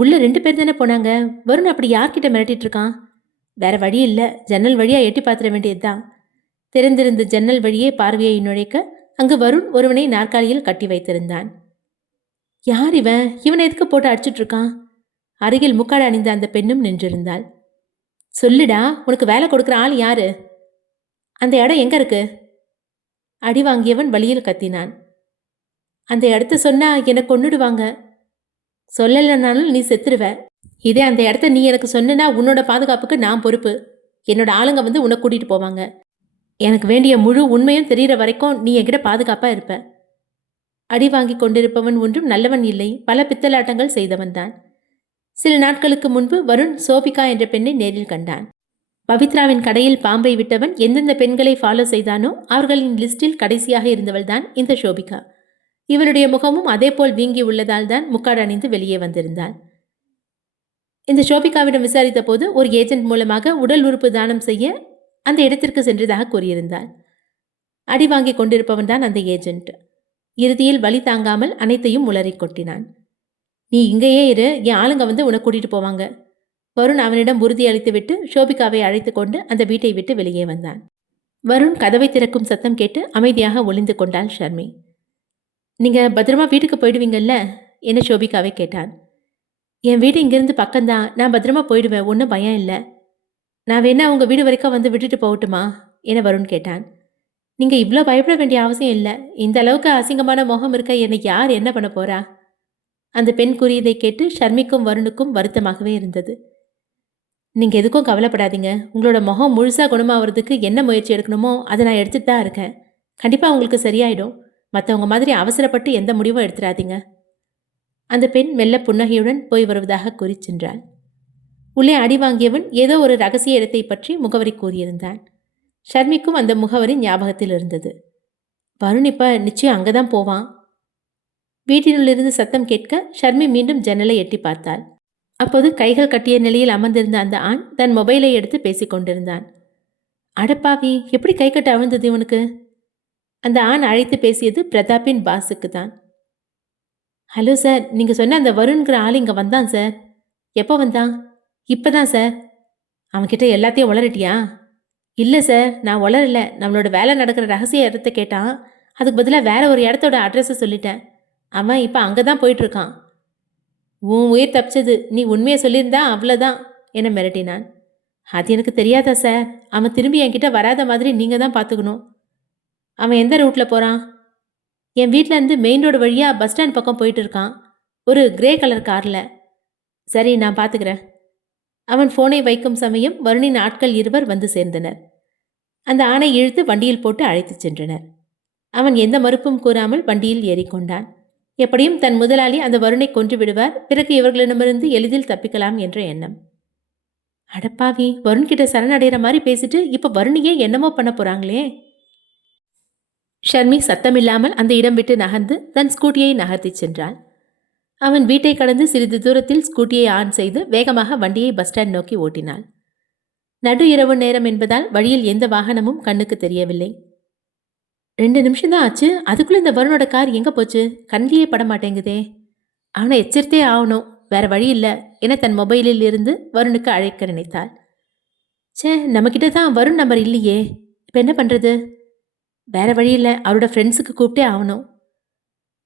உள்ள 2 பேர் தானே போனாங்க. வருண் அப்படி யார்கிட்ட மிரட்டிட்டு இருக்கான்? வேற வழி இல்லை, ஜன்னல் வழியா எட்டி பார்த்துட வேண்டியதுதான். திறந்திருந்த ஜன்னல் வழியே பார்வையை நுழைக்க அங்கு வருண் ஒருவனை நாற்காலியில் கட்டி வைத்திருந்தான். யார் இவன்? இவனை எதுக்கு போட்டு அடிச்சுட்டு இருக்கான்? அருகில் முக்காடு அணிந்த அந்த பெண்ணும் நின்றிருந்தாள். சொல்லுடா, உனக்கு வேலை கொடுக்குற ஆள் யாரு? அந்த இடம் எங்க இருக்கு? அடி வாங்கியவன் வழியில் கத்தினான். அந்த இடத்த சொன்னா எனக்கு கொன்னுடுவாங்க. சொல்லலைனாலும் நீ செத்துருவ. இதே அந்த இடத்த நீ எனக்கு சொன்னா உன்னோட பாதுகாப்புக்கு நான் பொறுப்பு. என்னோட ஆளுங்க வந்து உன்னை கூட்டிட்டு போவாங்க. எனக்கு வேண்டிய முழு உண்மையும் தெரிகிற வரைக்கும் நீ என்கிட்ட பாதுகாப்பா இருப்ப. அடி வாங்கி கொண்டிருப்பவன் ஒன்றும் நல்லவன் இல்லை, பல பித்தலாட்டங்கள் செய்தவன் தான். சில நாட்களுக்கு முன்பு வருண் சோபிகா என்ற பெண்ணை நேரில் கண்டான். பவித்ராவின் கடையில் பாம்பை விட்டவன் எந்தெந்த பெண்களை ஃபாலோ செய்தானோ அவர்களின் லிஸ்டில் கடைசியாக இருந்தவள் தான் இந்த சோபிகா. இவளுடைய முகமும் அதேபோல் வீங்கி உள்ளதால் தான் முக்காடு அணிந்து வெளியே வந்திருந்தாள். இந்த சோபிகாவிடம் விசாரித்த போது ஒரு ஏஜென்ட் மூலமாக உடல் உறுப்பு தானம் செய்ய அந்த இடத்திற்கு சென்றதாக கூறியிருந்தாள். அடி வாங்கி கொண்டிருப்பவன் தான் அந்த ஏஜென்ட். இறுதியில் வலி தாங்காமல் அனைத்தையும் உளறி கொட்டினான். நீ இங்கேயே இரு, என் ஆளுங்க வந்து உன்னை கூட்டிட்டு போவாங்க. வருண் அவனிடம் உறுதி அளித்துவிட்டு சோபிகாவை அழைத்து கொண்டு அந்த வீட்டை விட்டு வெளியே வந்தான். வருண் கதவை திறக்கும் சத்தம் கேட்டு அமைதியாக ஒளிந்து கொண்டாள் ஷர்மி. நீங்க பத்திரமா வீட்டுக்கு போயிடுவீங்கல்ல என சோபிகாவை கேட்டான். என் வீடு இங்கிருந்து பக்கம்தான், நான் பத்திரமா போயிடுவேன், ஒன்றும் பயம் இல்லை. நான் வேணா உங்கள் வீடு வரைக்கும் வந்து விட்டுட்டு போகட்டுமா என வருண் கேட்டான். நீங்கள் இவ்வளோ பயப்பட வேண்டிய அவசியம் இல்லை. இந்த அளவுக்கு அசிங்கமான முகம் இருக்க என்னை யார் என்ன பண்ண போறா? அந்த பெண் கூறியதை கேட்டு ஷர்மிக்கும் வருணுக்கும் வருத்தமாகவே இருந்தது. நீங்கள் எதுக்கும் கவலைப்படாதீங்க. உங்களோட முகம் முழுசாக குணமாகிறதுக்கு என்ன முயற்சி எடுக்கணுமோ அதை நான் எடுத்துகிட்டு தான் இருக்கேன். கண்டிப்பாக உங்களுக்கு சரியாயிடும். மற்றவங்க மாதிரி அவசரப்பட்டு எந்த முடிவும் எடுத்துடாதீங்க. அந்த பெண் மெல்ல புன்னகையுடன் போய் வருவதாக கூறி சென்றாள். உள்ளே அடி வாங்கியவன் ஏதோ ஒரு ரகசிய இடத்தை பற்றி முகவரி கூறியிருந்தான். ஷர்மிக்கும் அந்த முகவரி ஞாபகத்தில் இருந்தது. வருண் இப்ப நிச்சயம் அங்கதான் போவான். வீட்டினுள்ளிருந்து சத்தம் கேட்க ஷர்மி மீண்டும் ஜன்னலை எட்டி பார்த்தாள். அப்போது கைகள் கட்டிய நிலையில் அமர்ந்திருந்த அந்த ஆண் தன் மொபைலை எடுத்து பேசிக் கொண்டிருந்தான். அடப்பாவி, எப்படி கை கட்ட அவிழ்ந்தது இவனுக்கு? அந்த ஆண் அழைத்து பேசியது பிரதாப்பின் பாஸுக்கு தான். ஹலோ சார், நீங்கள் சொன்ன அந்த வருண்கிற ஆள் இங்கே வந்தான் சார். எப்போ வந்தான்? இப்போதான் சார். அவன்கிட்ட எல்லாத்தையும் உளறிட்டியா? இல்லை சார், நான் உளரல. நம்மளோட வேலை நடக்கிற ரகசிய இடத்த கேட்டான். அதுக்கு பதிலாக வேற ஒரு இடத்தோட அட்ரஸை சொல்லிட்டேன். அவன் இப்போ அங்கே தான் போயிட்டுருக்கான். உன் உயிர் தப்பிச்சது, நீ உண்மையை சொல்லியிருந்தா அவ்வளோதான் என மிரட்டினான். அது எனக்கு தெரியாதா சார்? அவன் திரும்பி என்கிட்ட வராத மாதிரி நீங்கள் தான் பார்த்துக்கணும். அவன் எந்த ரூட்டில் போகிறான்? என் வீட்டிலேருந்து மெயின் ரோடு வழியாக பஸ் ஸ்டாண்ட் பக்கம் போயிட்டு இருக்கான், ஒரு கிரே கலர் காரில். சரி, நான் பார்த்துக்கிறேன். அவன் ஃபோனை வைக்கும் சமயம் வருணின் ஆட்கள் இருவர் வந்து சேர்ந்தனர். அந்த ஆணை இழுத்து வண்டியில் போட்டு அழைத்துச் சென்றனர். அவன் எந்த மறுப்பும் கூறாமல் வண்டியில் ஏறிக்கொண்டான். எப்படியும் தன் முதலாளி அந்த வருணை கொன்று விடுவார், பிறகு இவர்களிடமிருந்து எளிதில் தப்பிக்கலாம் என்ற எண்ணம். அடப்பாவி, வருண்கிட்ட சரணடைகிற மாதிரி பேசிட்டு இப்போ வருணியே என்னமோ பண்ண போகிறாங்களே. ஷர்மி சத்தமில்லாமல் அந்த இடம் விட்டு நகர்ந்து தன் ஸ்கூட்டியை நகர்த்தி சென்றாள். அவன் வீட்டை கடந்து சிறிது தூரத்தில் ஸ்கூட்டியை ஆன் செய்து வேகமாக வண்டியை பஸ் ஸ்டாண்ட் நோக்கி ஓட்டினாள். நடு இரவு நேரம் என்பதால் வழியில் எந்த வாகனமும் கண்ணுக்கு தெரியவில்லை. 2 நிமிஷம்தான் ஆச்சு, அதுக்குள்ளே இந்த வருணோட கார் எங்கே போச்சு? கண்ணிலேயே பட மாட்டேங்குதே. அவனை எச்சரித்தே ஆகணும், வேற வழி இல்லை என தன் மொபைலில் இருந்து வருணுக்கு அழைக்க நினைத்தாள். சே, நம்மக்கிட்ட தான் வருண் நம்பர் இல்லையே, இப்போ என்ன பண்ணுறது? வேற வழி இல்லை, அவரோட ஃப்ரெண்ட்ஸுக்கு கூப்பிட்டே ஆகணும்.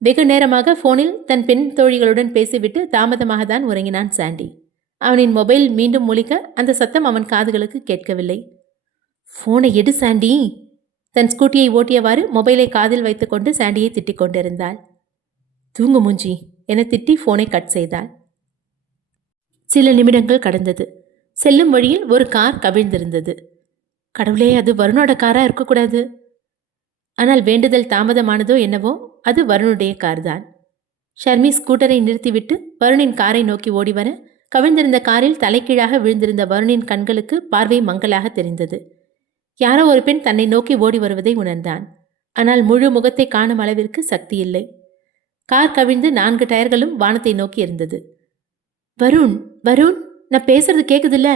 வெகு நேரமாக ஃபோனில் தன் பெண் தோழிகளுடன் பேசிவிட்டு தாமதமாக தான் உறங்கினான் சாண்டி. அவனின் மொபைல் மீண்டும் முழிக்க அந்த சத்தம் அவன் காதுகளுக்கு கேட்கவில்லை. ஃபோனை எடு சாண்டி. தன் ஸ்கூட்டியை ஓட்டியவாறு மொபைலை காதில் வைத்துக்கொண்டு சாண்டியை திட்டிக் கொண்டிருந்தாள். தூங்கு மூஞ்சி என திட்டி ஃபோனை கட் செய்தாள். சில நிமிடங்கள் கடந்தது. செல்லும் வழியில் ஒரு கார் கவிழ்ந்திருந்தது. கடவுளே, அது வருணோட காரா இருக்கக்கூடாது. ஆனால் வேண்டுதல் தாமதமானதோ என்னவோ, அது வருணுடைய கார் தான். ஷர்மி ஸ்கூட்டரை நிறுத்திவிட்டு வருணின் காரை நோக்கி ஓடி வர, கவிழ்ந்திருந்த காரில் தலைகீழாக விழுந்திருந்த வருணின் கண்களுக்கு பார்வை மங்கலாக தெரிந்தது. யாரோ ஒரு பெண் தன்னை நோக்கி ஓடி வருவதை உணர்ந்தான். ஆனால் முழு முகத்தை காணும் அளவிற்கு சக்தி இல்லை. கார் கவிழ்ந்து 4 டயர்களும் வானத்தை நோக்கி இருந்தது. வருண், வருண், நான் பேசுறது கேக்குதுல்ல?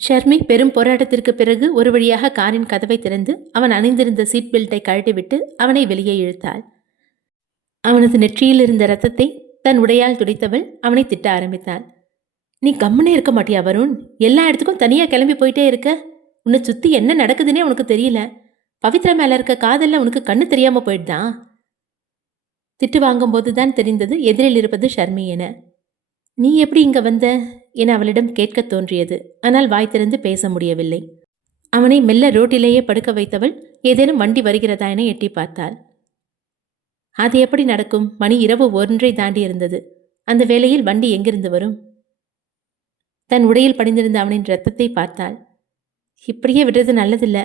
ஷர்மி பெரும் போராட்டத்திற்கு பிறகு ஒரு வழியாக காரின் கதவை திறந்து அவன் அணிந்திருந்த சீட் பெல்ட்டை கழட்டிவிட்டு அவனை வெளியே இழுத்தாள். அவனது நெற்றியில் இருந்த ரத்தத்தை தன் உடையால் துடைத்தவள் அவனை திட்ட ஆரம்பித்தாள். நீ கம்முனே இருக்க மாட்டியா வருண்? எல்லா இடத்துக்கும் தனியா கிளம்பி போயிட்டே இருக்க. உன்னை சுத்தி என்ன நடக்குதுன்னே உனக்கு தெரியல. பவித்ரா மேல இருக்க காதல்ல உனக்கு கண்ணு தெரியாம போயிடுதான். திட்டு வாங்கும்போதுதான் தெரிந்தது எதிரில் இருப்பது ஷர்மி என. நீ எப்படி இங்க வந்த என அவளிடம் கேட்க தோன்றியது. ஆனால் வாய் திறந்து பேச முடியவில்லை. அவனை மெல்ல ரோட்டிலேயே படுக்க வைத்தவள் ஏதேனும் வண்டி வருகிறதா என எட்டி பார்த்தாள். அது எப்படி நடக்கும்? மணி இரவு 1 தாண்டி இருந்தது. அந்த வேளையில் வண்டி எங்கிருந்து வரும்? தன் உடையில் படிந்திருந்த அவனின் ரத்தத்தை பார்த்தாள். இப்படியே விடுறது நல்லதில்ல.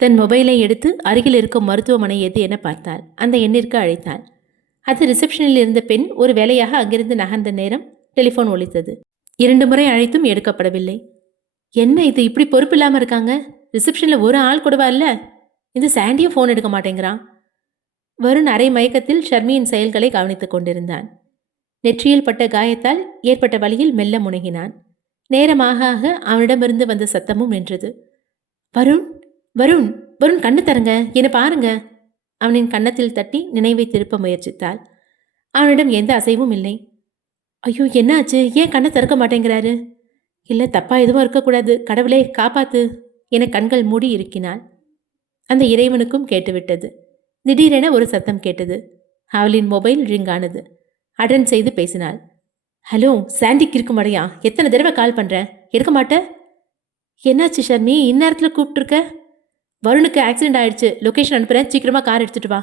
தன் மொபைலை எடுத்து அருகில் இருக்கும் மருத்துவமனை எது என பார்த்தாள். அந்த எண்ணிற்கு அழைத்தாள். அது ரிசப்ஷனில் இருந்த பெண் ஒரு வேலையாக அங்கிருந்து நகர்ந்த நேரம் டெலிஃபோன் ஒலித்தது. 2 முறை அழைத்தும் எடுக்கப்படவில்லை. என்ன இது இப்படி பொறுப்பு இல்லாமல் இருக்காங்க? ரிசப்ஷனில் ஒரு ஆள் கூடவா இல்லை? இந்த சாண்டியும் ஃபோன் எடுக்க மாட்டேங்கிறான். வருண் அரை மயக்கத்தில் ஷர்மியின் செயல்களை கவனித்துக் கொண்டிருந்தான். நெற்றியில் பட்ட காயத்தால் ஏற்பட்ட வழியில் மெல்ல முனகினான். நேரமாக ஆக அவனிடமிருந்து வந்த சத்தமும் நின்றது. வருண், வருண், வருண், கண்ணு தரங்க, என்னை பாருங்க. அவனின் கன்னத்தில் தட்டி நினைவை திருப்ப முயற்சித்தாள். அவனிடம் எந்த அசைவும் இல்லை. ஐயோ, என்னாச்சு? ஏன் கண்ணை திறக்க மாட்டேங்கிறாரு? இல்லை, தப்பா எதுவும் இருக்கக்கூடாது, கடவுளே காப்பாத்து என கண்கள் மூடி இருக்கினாள். அந்த இறைவனுக்கும் கேட்டுவிட்டது. திடீரென ஒரு சத்தம் கேட்டது. அவளின் மொபைல் ரிங் ஆனது. அட்டன் செய்து பேசினாள். ஹலோ, சாண்டிக்கு இருக்க மாட்டியா? எத்தனை தடவை கால் பண்ணுறேன், எடுக்க மாட்டேன். என்னாச்சு ஷர்மி, இந்நேரத்தில் கூப்பிட்டுருக்க? வருணுக்கு ஆக்சிடென்ட் ஆயிடுச்சு, லொக்கேஷன் அனுப்புகிறேன், சீக்கிரமாக கார் எடுத்துட்டு வா.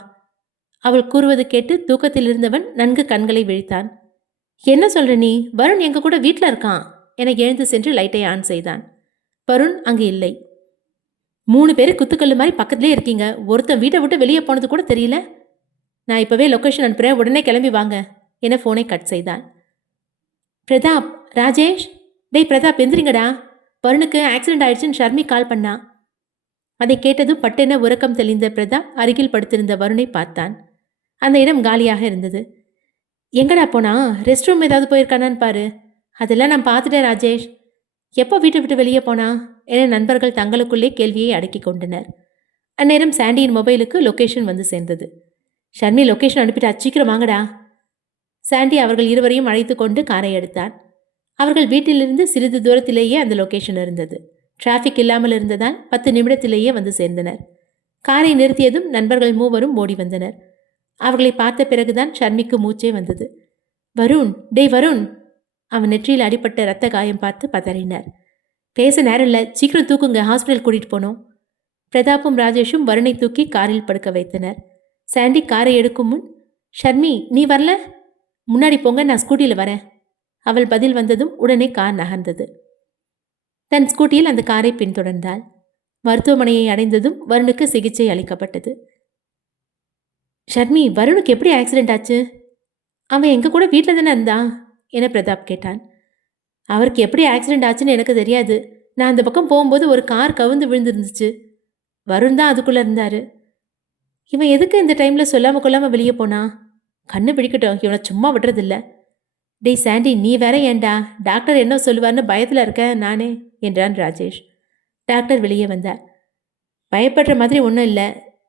அவள் கூறுவது கேட்டு தூக்கத்தில் இருந்தவன் நன்கு கண்களை விழித்தான். என்ன சொல்ற நீ? வருண் எங்க கூட வீட்டில் இருக்கான் என எழுந்து சென்று லைட்டை ஆன் செய்தான். வருண் அங்கு இல்லை. 3 பேர் குத்துக்கல்லு மாதிரி பக்கத்துலேயே இருக்கீங்க. ஒருத்தன் வீட்டை விட்டு வெளியே போனது கூட தெரியல. நான் இப்போவே லொக்கேஷன் அனுப்புகிறேன், உடனே கிளம்பி வாங்க என ஃபோனை கட் செய்தான். பிரதாப், ராஜேஷ், டேய் பிரதாப் எந்திரிங்கடா, வருணுக்கு ஆக்சிடென்ட் ஆயிடுச்சுன்னு ஷர்மி கால் பண்ணா. அதை கேட்டதும் பட்டென உறக்கம் தெளிந்த பிரதாப் அருகில் படுத்திருந்த வருணை பார்த்தான். அந்த இடம் காலியாக இருந்தது. எங்கடா போனா? ரெஸ்ட் ரூம் ஏதாவது போயிருக்கானான்னு பாரு. அதெல்லாம் நான் பார்த்துட்டேன் ராஜேஷ். எப்போ வீட்டை விட்டு வெளியே போனா என நண்பர்கள் தங்களுக்குள்ளே கேள்வியை அடக்கி கொண்டனர். அந்நேரம் சாண்டியின் மொபைலுக்கு லொக்கேஷன் வந்து சேர்ந்தது. ஷர்மி லொக்கேஷன் அனுப்பிட்டா, சீக்கிரம் வாங்கடா. சாண்டி அவர்கள் இருவரையும் அழைத்து கொண்டு காரை எடுத்தான். அவர்கள் வீட்டிலிருந்து சிறிது தூரத்திலேயே அந்த லொக்கேஷன் இருந்தது. டிராஃபிக் இல்லாமல் இருந்ததால் 10 நிமிடத்திலேயே வந்து சேர்ந்தனர். காரை நிறுத்தியதும் நண்பர்கள் மூவரும் ஓடி வந்தனர். அவர்களை பார்த்த பிறகுதான் ஷர்மிக்கு மூச்சே வந்தது. வருண், டேய் வருண். அவன் நெற்றியில் அடிப்பட்ட இரத்த காயம் பார்த்து பதறினார். பேச நேரம் இல்லை, சீக்கிரம் தூக்குங்க, ஹாஸ்பிட்டல் கூட்டிகிட்டு போனோம். பிரதாப்பும் ராஜேஷும் வருணை தூக்கி காரில் படுக்க வைத்தனர். சாண்டி காரை எடுக்கும் முன், ஷர்மி நீ வரல? முன்னாடி போங்க, நான் ஸ்கூட்டியில் வரேன். அவள் பதில் வந்ததும் உடனே கார் நகர்ந்தது. தன் ஸ்கூட்டியில் அந்த காரை பின்தொடர்ந்தாள். மருத்துவமனையை அடைந்ததும் வருணுக்கு சிகிச்சை அளிக்கப்பட்டது. ஷர்மி, வருணுக்கு எப்படி ஆக்சிடென்ட் ஆச்சு? அவன் எங்க கூட வீட்டில் தானே இருந்தான் என பிரதாப் கேட்டான். அவருக்கு எப்படி ஆக்சிடென்ட் ஆச்சுன்னு எனக்கு தெரியாது. நான் அந்த பக்கம் போகும்போது ஒரு கார் கவுந்து விழுந்துருந்துச்சு. வருண் தான் அதுக்குள்ளே இருந்தார். இவன் எதுக்கு இந்த டைமில் சொல்லாமல் கொள்ளாமல் வெளியே போனா? கண்ணு பிடிக்கட்டும், இவனை சும்மா விடுறதில்ல. டேய் சாண்டி, நீ வேற ஏண்டா? டாக்டர் என்ன சொல்லுவார்னு பயத்தில் இருக்க நானே என்றான் ராஜேஷ். டாக்டர் வெளியே வந்தார். பயப்படுற மாதிரி ஒன்றும் இல்லை.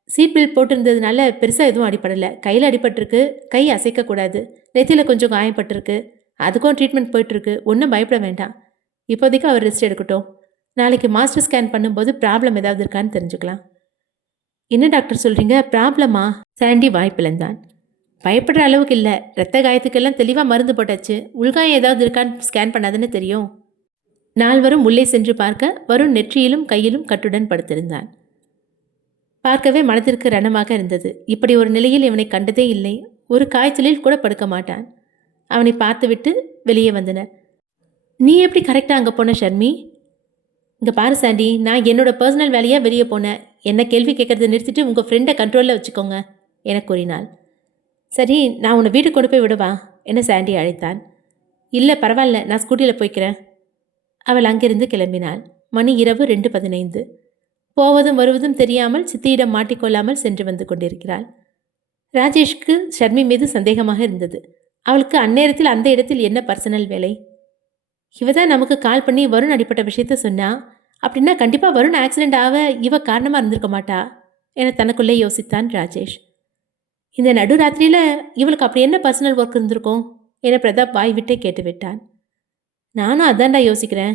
சீட் பெல்ட் போட்டிருந்ததுனால பெருசாக எதுவும் அடிப்படலை. கையில் அடிபட்டிருக்கு, கை அசைக்கக்கூடாது. நெத்தியில் கொஞ்சம் காயப்பட்டிருக்கு. அதுக்கும் ட்ரீட்மெண்ட் போயிட்டுருக்கு. ஒன்றும் பயப்பட வேண்டாம். இப்போதைக்கு அவர் ரெஸ்ட் எடுக்கட்டும். நாளைக்கு மாஸ்டர் ஸ்கேன் பண்ணும்போது ப்ராப்ளம் ஏதாவது இருக்கான்னு தெரிஞ்சுக்கலாம். என்ன டாக்டர் சொல்கிறீங்க? ப்ராப்ளமா? சாண்டி வாய்ப்பிழந்தான். பயப்படுற அளவுக்கு இல்லை. ரத்த காயத்துக்கெல்லாம் தெளிவாக மருந்து போட்டாச்சு. உள்காயம் ஏதாவது இருக்கான்னு ஸ்கேன் பண்ணாதுன்னு தெரியும். நால்வரும் உள்ளே சென்று பார்க்க வருண் நெற்றியிலும் கையிலும் கட்டுடன் படுத்திருந்தான். பார்க்கவே மனதிற்கு ரணமாக இருந்தது. இப்படி ஒரு நிலையில் இவனை கண்டதே இல்லை. ஒரு காய்ச்சலில் கூட படுக்க மாட்டான். அவனை பார்த்துவிட்டு வெளியே வந்தனர். நீ எப்படி கரெக்டாக அங்கே போன ஷர்மி? இங்கே பாரு சாண்டி, நான் என்னோட பர்சனல் வேலையாக வெளியே போனேன். என்ன கேள்வி கேட்கறத நிறுத்திட்டு உங்கள் ஃப்ரெண்டை கண்ட்ரோலில் வச்சுக்கோங்க என கூறினாள். சரி, நான் உன்னை வீட்டுக்கு கொண்டு போய் விடுவா என சாண்டி அழைத்தான். இல்லை பரவாயில்ல, நான் ஸ்கூட்டியில் போய்க்கிறேன். அவள் அங்கிருந்து கிளம்பினாள். மணி இரவு 2:15. போவதும் வருவதும் தெரியாமல் சித்தியிடம் மாட்டிக்கொள்ளாமல் சென்று வந்து கொண்டிருக்கிறாள். ராஜேஷ்க்கு ஷர்மி மீது சந்தேகமாக இருந்தது. அவளுக்கு அந்நேரத்தில் அந்த இடத்தில் என்ன பர்சனல் வேலை? இவ தான் நமக்கு கால் பண்ணி வருண் அடிப்பட்ட விஷயத்த சொன்னா. அப்படின்னா கண்டிப்பாக வருண் ஆக்சிடென்ட் ஆக இவ காரணமாக இருந்திருக்க மாட்டா என தனக்குள்ளே யோசித்தான் ராஜேஷ். இந்த நடுராத்திரியில் இவளுக்கு அப்படி என்ன பர்சனல் ஒர்க் இருந்திருக்கும் என பிரதாப் வாய் விட்டே கேட்டுவிட்டான். நானும் அதான்டா யோசிக்கிறேன்.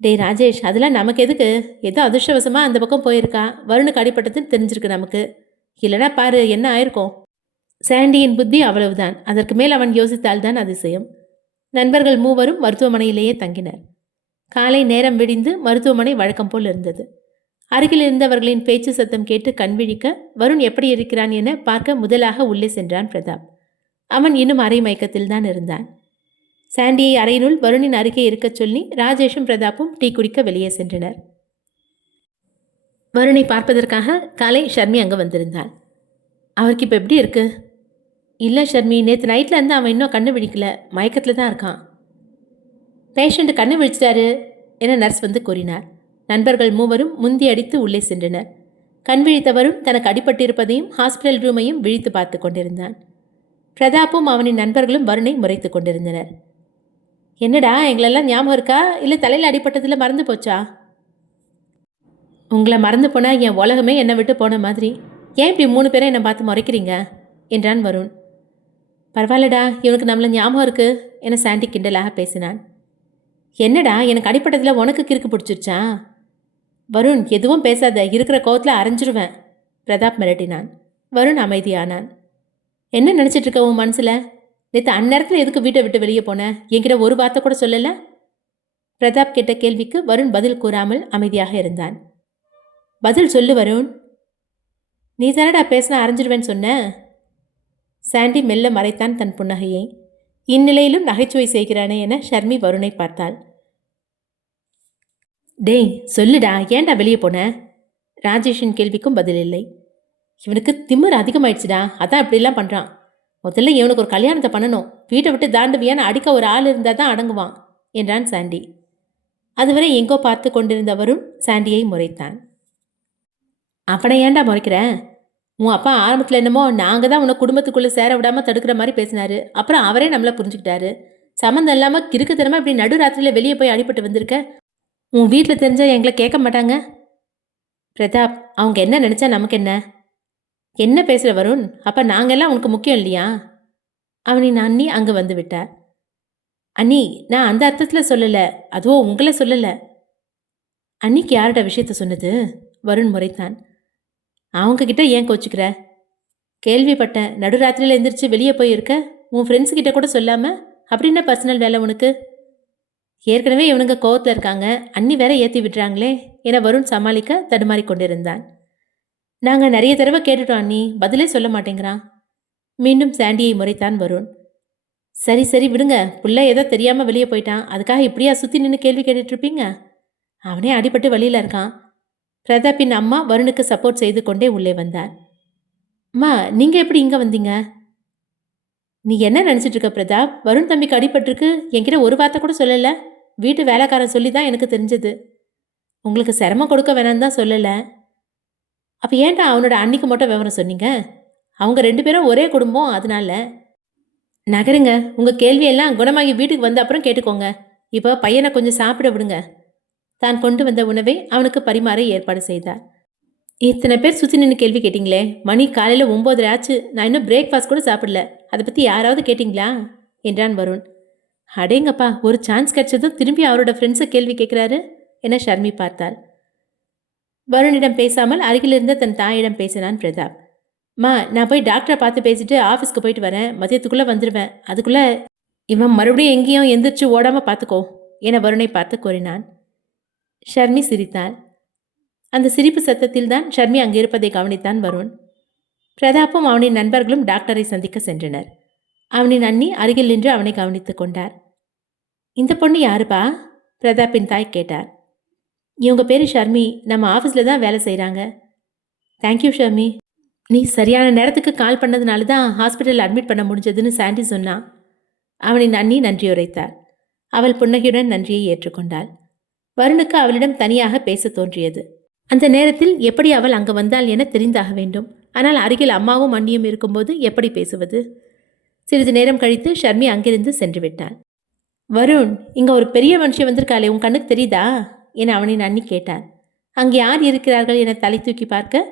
டேய் ராஜேஷ், அதெல்லாம் நமக்கு எதுக்கு? ஏதோ அதிர்ஷ்டவசமாக அந்த பக்கம் போயிருக்கா, வருணுக்கு அடிப்பட்டதுன்னு தெரிஞ்சிருக்கு நமக்கு. இல்லைனா பாரு என்ன ஆயிருக்கும். சாண்டியின் புத்தி அவ்வளவுதான். அதற்கு மேல் அவன் யோசித்தால்தான் அதிசயம். நண்பர்கள் மூவரும் மருத்துவமனையிலேயே தங்கினர். காலை நேரம் விடிந்து மருத்துவமனை வழக்கம் போல் இருந்தது. அருகில் இருந்தவர்களின் பேச்சு சத்தம் கேட்டு கண்விழிக்க வருண் எப்படி இருக்கிறான் என பார்க்க முதலாக உள்ளே சென்றான் பிரதாப். அவன் இன்னும் அரை மயக்கத்தில் தான் இருந்தான். சாண்டியை அறையினுள் வருணின் அருகே இருக்கச் சொல்லி ராஜேஷும் பிரதாப்பும் டீ குடிக்க வெளியே சென்றனர். வருணை பார்ப்பதற்காக காலை ஷர்மி அங்கே வந்திருந்தாள். அவருக்கு இப்போ எப்படி இருக்கு? இல்லை ஷர்மி, நேற்று நைட்டில் இருந்து அவன் இன்னும் கண்ணு விழிக்கல, மயக்கத்தில் தான் இருக்கான். பேஷண்ட் கண்ணு விழிச்சிட்டாரு என நர்ஸ் வந்து கூறினார். நண்பர்கள் மூவரும் முந்தி அடித்து உள்ளே சென்றனர். கண் விழித்தவரும் தனக்கு அடிபட்டிருப்பதையும் ஹாஸ்பிட்டல் ரூமையும் விழித்து பார்த்து கொண்டிருந்தான். பிரதாப்பும் அவனின் நண்பர்களும் வருணை முறைத்து கொண்டிருந்தனர். என்னடா, எங்களெல்லாம் ஞாபகம் இருக்கா, இல்லை தலையில் அடிப்பட்டதில் மறந்து போச்சா? உங்களை மறந்து போனால் என் உலகமே என்னை விட்டு போன மாதிரி. ஏன் இப்படி 3 பேரை என்னை பார்த்து முறைக்கிறீங்க என்றான் வருண். பரவாயில்லடா, இவனுக்கு நம்மளை ஞாபகம் இருக்கு என சாண்டி கிண்டலாக பேசினான். என்னடா, எனக்கு அடிப்பட்டதில் உனக்கு கிறுக்கு பிடிச்சிருச்சா? வருண், எதுவும் பேசாத, இருக்கிற கோவத்தில் அரைஞ்சிருவேன் பிரதாப் மிரட்டினான். வருண் அமைதியானான். என்ன நினச்சிட்டு இருக்க உன் மனசில்? நேற்று அந்நேரத்தில் எதுக்கு வீட்டை விட்டு வெளியே போன? என்கிட்ட ஒரு வார்த்தை கூட சொல்லலை. பிரதாப் கேட்ட கேள்விக்கு வருண் பதில் கூறாமல் அமைதியாக இருந்தான். பதில் சொல்லு வருண். நீ தானடா பேசினா அரைஞ்சிருவேன்னு சொன்ன. சாண்டி மெல்ல மறைத்தான் தன் புன்னகையை. இந்நிலையிலும் நகைச்சுவை செய்கிறானே என ஷர்மி வருணை பார்த்தாள். டேய் சொல்லுடா, ஏன்டா வெளியே போன? ராஜேஷின் கேள்விக்கும் பதில் இல்லை. இவனுக்கு திமிர் அதிகமாயிடுச்சுடா, அதான் இப்படிலாம் பண்ணுறான். முதல்ல இவனுக்கு ஒரு கல்யாணத்தை பண்ணணும். வீட்டை விட்டு தாண்டுவியான்னு அடிக்க ஒரு ஆள் இருந்தால் தான் அடங்குவான் என்றான் சாண்டி. அதுவரை எங்கோ பார்த்து கொண்டிருந்தவரும் சாண்டியை முறைத்தான். அப்பனை ஏன்டா முறைக்கிற? உன் அப்பா ஆரம்பத்தில் என்னமோ நாங்கள் தான் உன்னை குடும்பத்துக்குள்ளே சேர விடாமல் தடுக்கிற மாதிரி பேசினாரு. அப்புறம் அவரே நம்மளை புரிஞ்சுக்கிட்டாரு. சம்மந்தம் இல்லாமல் கிறுக்குத்தனமாக இப்படி நடுராத்திரியில் வெளியே போய் அடிபட்டு வந்திருக்க. உன் வீட்டில் தெரிஞ்சால் எங்களை கேட்க மாட்டாங்க. பிரதாப், அவங்க என்ன நினச்சா நமக்கு என்ன? என்ன பேசுகிற வருண்? அப்போ நாங்கள்லாம் உனக்கு முக்கியம் இல்லையா? அவனின் அண்ணி அங்கே வந்து விட்டார். அண்ணி, நான் அந்த அர்த்தத்தில் சொல்லலை, அதுவும் உங்களை சொல்லலை. அன்னிக்கு யாரோட விஷயத்த சொன்னது? வருண் முறைத்தான். அவங்கக்கிட்ட ஏன் கோச்சிக்கிற? கேள்விப்பட்டேன், நடுராத்திரியில் எந்திரிச்சு வெளியே போயிருக்க. உன் ஃப்ரெண்ட்ஸுக்கிட்ட கூட சொல்லாமல் அப்படி என்ன பர்சனல் வேலை உனக்கு? ஏற்கனவே இவனுங்க கோவத்தில் இருக்காங்க, அண்ணி வேற ஏற்றி விடுறாங்களே என வருண் சமாளிக்க தடுமாறி கொண்டிருந்தான். நாங்கள் நிறைய தடவை கேட்டுட்டோம் அண்ணி, பதிலே சொல்ல மாட்டேங்கிறான். மீண்டும் சாண்டியை முறைத்தான் வருண். சரி சரி விடுங்க, புள்ள ஏதோ தெரியாமல் வெளியே போயிட்டான், அதுக்காக இப்படியா சுற்றி நின்று கேள்வி கேட்டுட்ருப்பீங்க? அவனே அடிபட்டு வழியில் இருக்கான். பிரதாப்பின் அம்மா வருணுக்கு சப்போர்ட் செய்து கொண்டே உள்ளே வந்தார். அம்மா, நீங்கள் எப்படி இங்கே வந்தீங்க? நீ என்ன நினச்சிட்டு இருக்க பிரதாப்? வருண் தம்பிக்கு அடிபட்டிருக்கு, என்கிட்ட ஒரு வார்த்தை கூட சொல்லலை. வீட்டு வேலைக்காரன் சொல்லி தான் எனக்கு தெரிஞ்சது. உங்களுக்கு சிரமம் கொடுக்க வேணான்னு தான் சொல்லலை. அப்போ ஏன்டா அவனோட அன்னிக்கு மட்டும் விவரம் சொன்னீங்க? அவங்க 2 பேரும் ஒரே குடும்பம், அதனால. நகருங்க, உங்கள் கேள்வியெல்லாம் குணமாகி வீட்டுக்கு வந்த அப்புறம் கேட்டுக்கோங்க. இப்போ பையனை கொஞ்சம் சாப்பிட விடுங்க. தான் கொண்டு வந்த உணவை அவனுக்கு பரிமாற ஏற்பாடு செய்தார். இத்தனை பேர் சுற்றி நின்று கேள்வி கேட்டிங்களே, மணி காலையில் 9:30 ஆச்சு, நான் இன்னும் பிரேக்ஃபாஸ்ட் கூட சாப்பிடல. அதை பற்றி யாராவது கேட்டிங்களா என்றான் வருண். அடேங்கப்பா, ஒரு சான்ஸ் கிடைச்சதும் திரும்பி அவரோட ஃப்ரெண்ட்ஸை கேள்வி கேட்குறாரு என ஷர்மி பார்த்தாள். வருணிடம் பேசாமல் அருகில் இருந்த தன் தாயிடம் பேசினான் பிரதாப். மா, நான் போய் டாக்டரை பார்த்து பேசிட்டு ஆஃபீஸ்க்கு போயிட்டு வரேன், மதியத்துக்குள்ளே வந்துடுவேன். அதுக்குள்ளே இவன் மறுபடியும் எங்கேயும் எந்திரிச்சு ஓடாமல் பார்த்துக்கோ என வருணை பார்த்து கூறினான். ஷர்மி சிரித்தாள். அந்த சிரிப்பு சத்தத்தில் தான் ஷர்மி அங்கே இருப்பதை கவனித்தான் வருண். பிரதாப்பும் அவனின் நண்பர்களும் டாக்டரை சந்திக்க சென்றனர். அவனின் அண்ணி அருகில் நின்று அவனை கவனித்து கொண்டார். இந்த பொண்ணு யாருப்பா? பிரதாப்பின் தாய் கேட்டார். இவங்க பேர் ஷர்மி, நம்ம ஆஃபீஸில் தான் வேலை செய்கிறாங்க. தேங்க்யூ ஷர்மி. நீ சரியான நேரத்துக்கு கால் பண்ணதுனால தான் ஹாஸ்பிட்டலில் அட்மிட் பண்ண முடிஞ்சதுன்னு சாண்டி சொன்னான். அவனின் அண்ணி நன்றியுரைத்தாள். அவள் புன்னகையுடன் நன்றியை ஏற்றுக்கொண்டாள். வருணுக்கு அவளிடம் தனியாக பேச தோன்றியது. அந்த நேரத்தில் எப்படி அவள் அங்கு வந்தாள் என தெரிந்தாக வேண்டும். ஆனால் அருகில் அம்மாவும் அண்ணியும் இருக்கும்போது எப்படி பேசுவது? சிறிது நேரம் கழித்து ஷர்மி அங்கிருந்து சென்று விட்டாள். வருண், இங்க ஒரு பெரிய மனுஷி வந்திருக்காளே, உன் கண்ணுக்கு தெரியுதா என அவனின் அண்ணி கேட்டாள். அங்கே யார் இருக்கிறார்கள் என தலை தூக்கி பார்க்க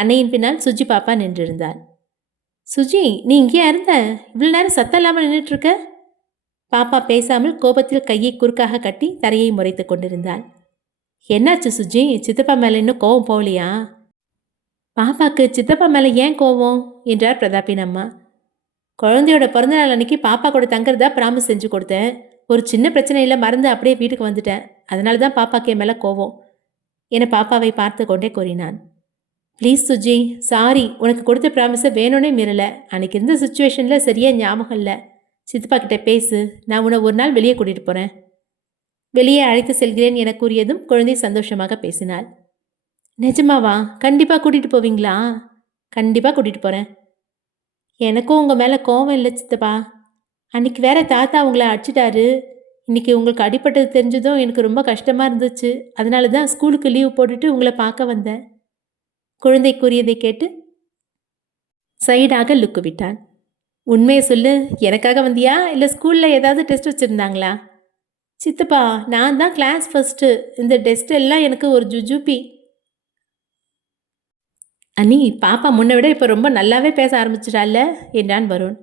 அன்னையின் பின்னால் சுஜி பாப்பா நின்றிருந்தாள். சுஜி, நீ இங்கேயா இருந்த? இவ்வளவு நேரம் சத்தம் இல்லாமல் நின்றுட்டு இருக்க? பாப்பா பேசாமல் கோபத்தில் கையை குறுக்காக கட்டி தரையை முறைத்து கொண்டிருந்தாள். என்னாச்சு சுஜி? சித்தப்பா மேலே இன்னும் கோவம் போகலையா? பாப்பாக்கு சித்தப்பா மேலே ஏன் கோவம் என்றார் பிரதாப்பின் அம்மா. குழந்தையோட பிறந்தநாள் அன்னைக்கு பாப்பா கூட தங்குறதா ப்ராமிஸ் செஞ்சு கொடுத்தேன். ஒரு சின்ன பிரச்சனையில் மறந்து அப்படியே வீட்டுக்கு வந்துட்டேன். அதனால தான் பாப்பாக்கு என் மேலே கோவம் என பாப்பாவை பார்த்து கொண்டே கூறினான். ப்ளீஸ் சுஜி, சாரி, உனக்கு கொடுத்த ப்ராமிஸை வேணும்னே மீறலை. அன்னைக்கு இருந்த சுச்சுவேஷனில் சரியாக ஞாபகம் இல்லை. சித்தப்பா கிட்ட பேசு, நான் உன்னை ஒரு நாள் வெளியே கூட்டிகிட்டு போகிறேன். வெளியே அழைத்து செல்கிறேன் என கூறியதும் குழந்தை சந்தோஷமாக பேசினாள். நிஜமாவா? கண்டிப்பாக கூட்டிகிட்டு போவீங்களா? கண்டிப்பாக கூட்டிகிட்டு போகிறேன். எனக்கும் உங்கள் மேலே கோவம் இல்லை சித்தப்பா. அன்றைக்கி வேற தாத்தா உங்களை அடிச்சிட்டாரு. இன்றைக்கி உங்களுக்கு அடிப்பட்டது தெரிஞ்சதும் எனக்கு ரொம்ப கஷ்டமாக இருந்துச்சு. அதனால தான் ஸ்கூலுக்கு லீவ் போட்டுட்டு உங்களை பார்க்க வந்தேன். குழந்தை கூறியதை கேட்டு சைடாக லுக்கு விட்டான். உண்மையை சொல்லு, எனக்காக வந்தியா இல்லை ஸ்கூலில் ஏதாவது டெஸ்ட் வச்சுருந்தாங்களா? சித்தப்பா, நான் தான் கிளாஸ் ஃபஸ்ட்டு. இந்த டெஸ்ட் எல்லாம் எனக்கு ஒரு ஜுஜுபி. அண்ணி, பாப்பா முன்னை விட இப்போ ரொம்ப நல்லாவே பேச ஆரம்பிச்சிட்டால என்றான் வருண்.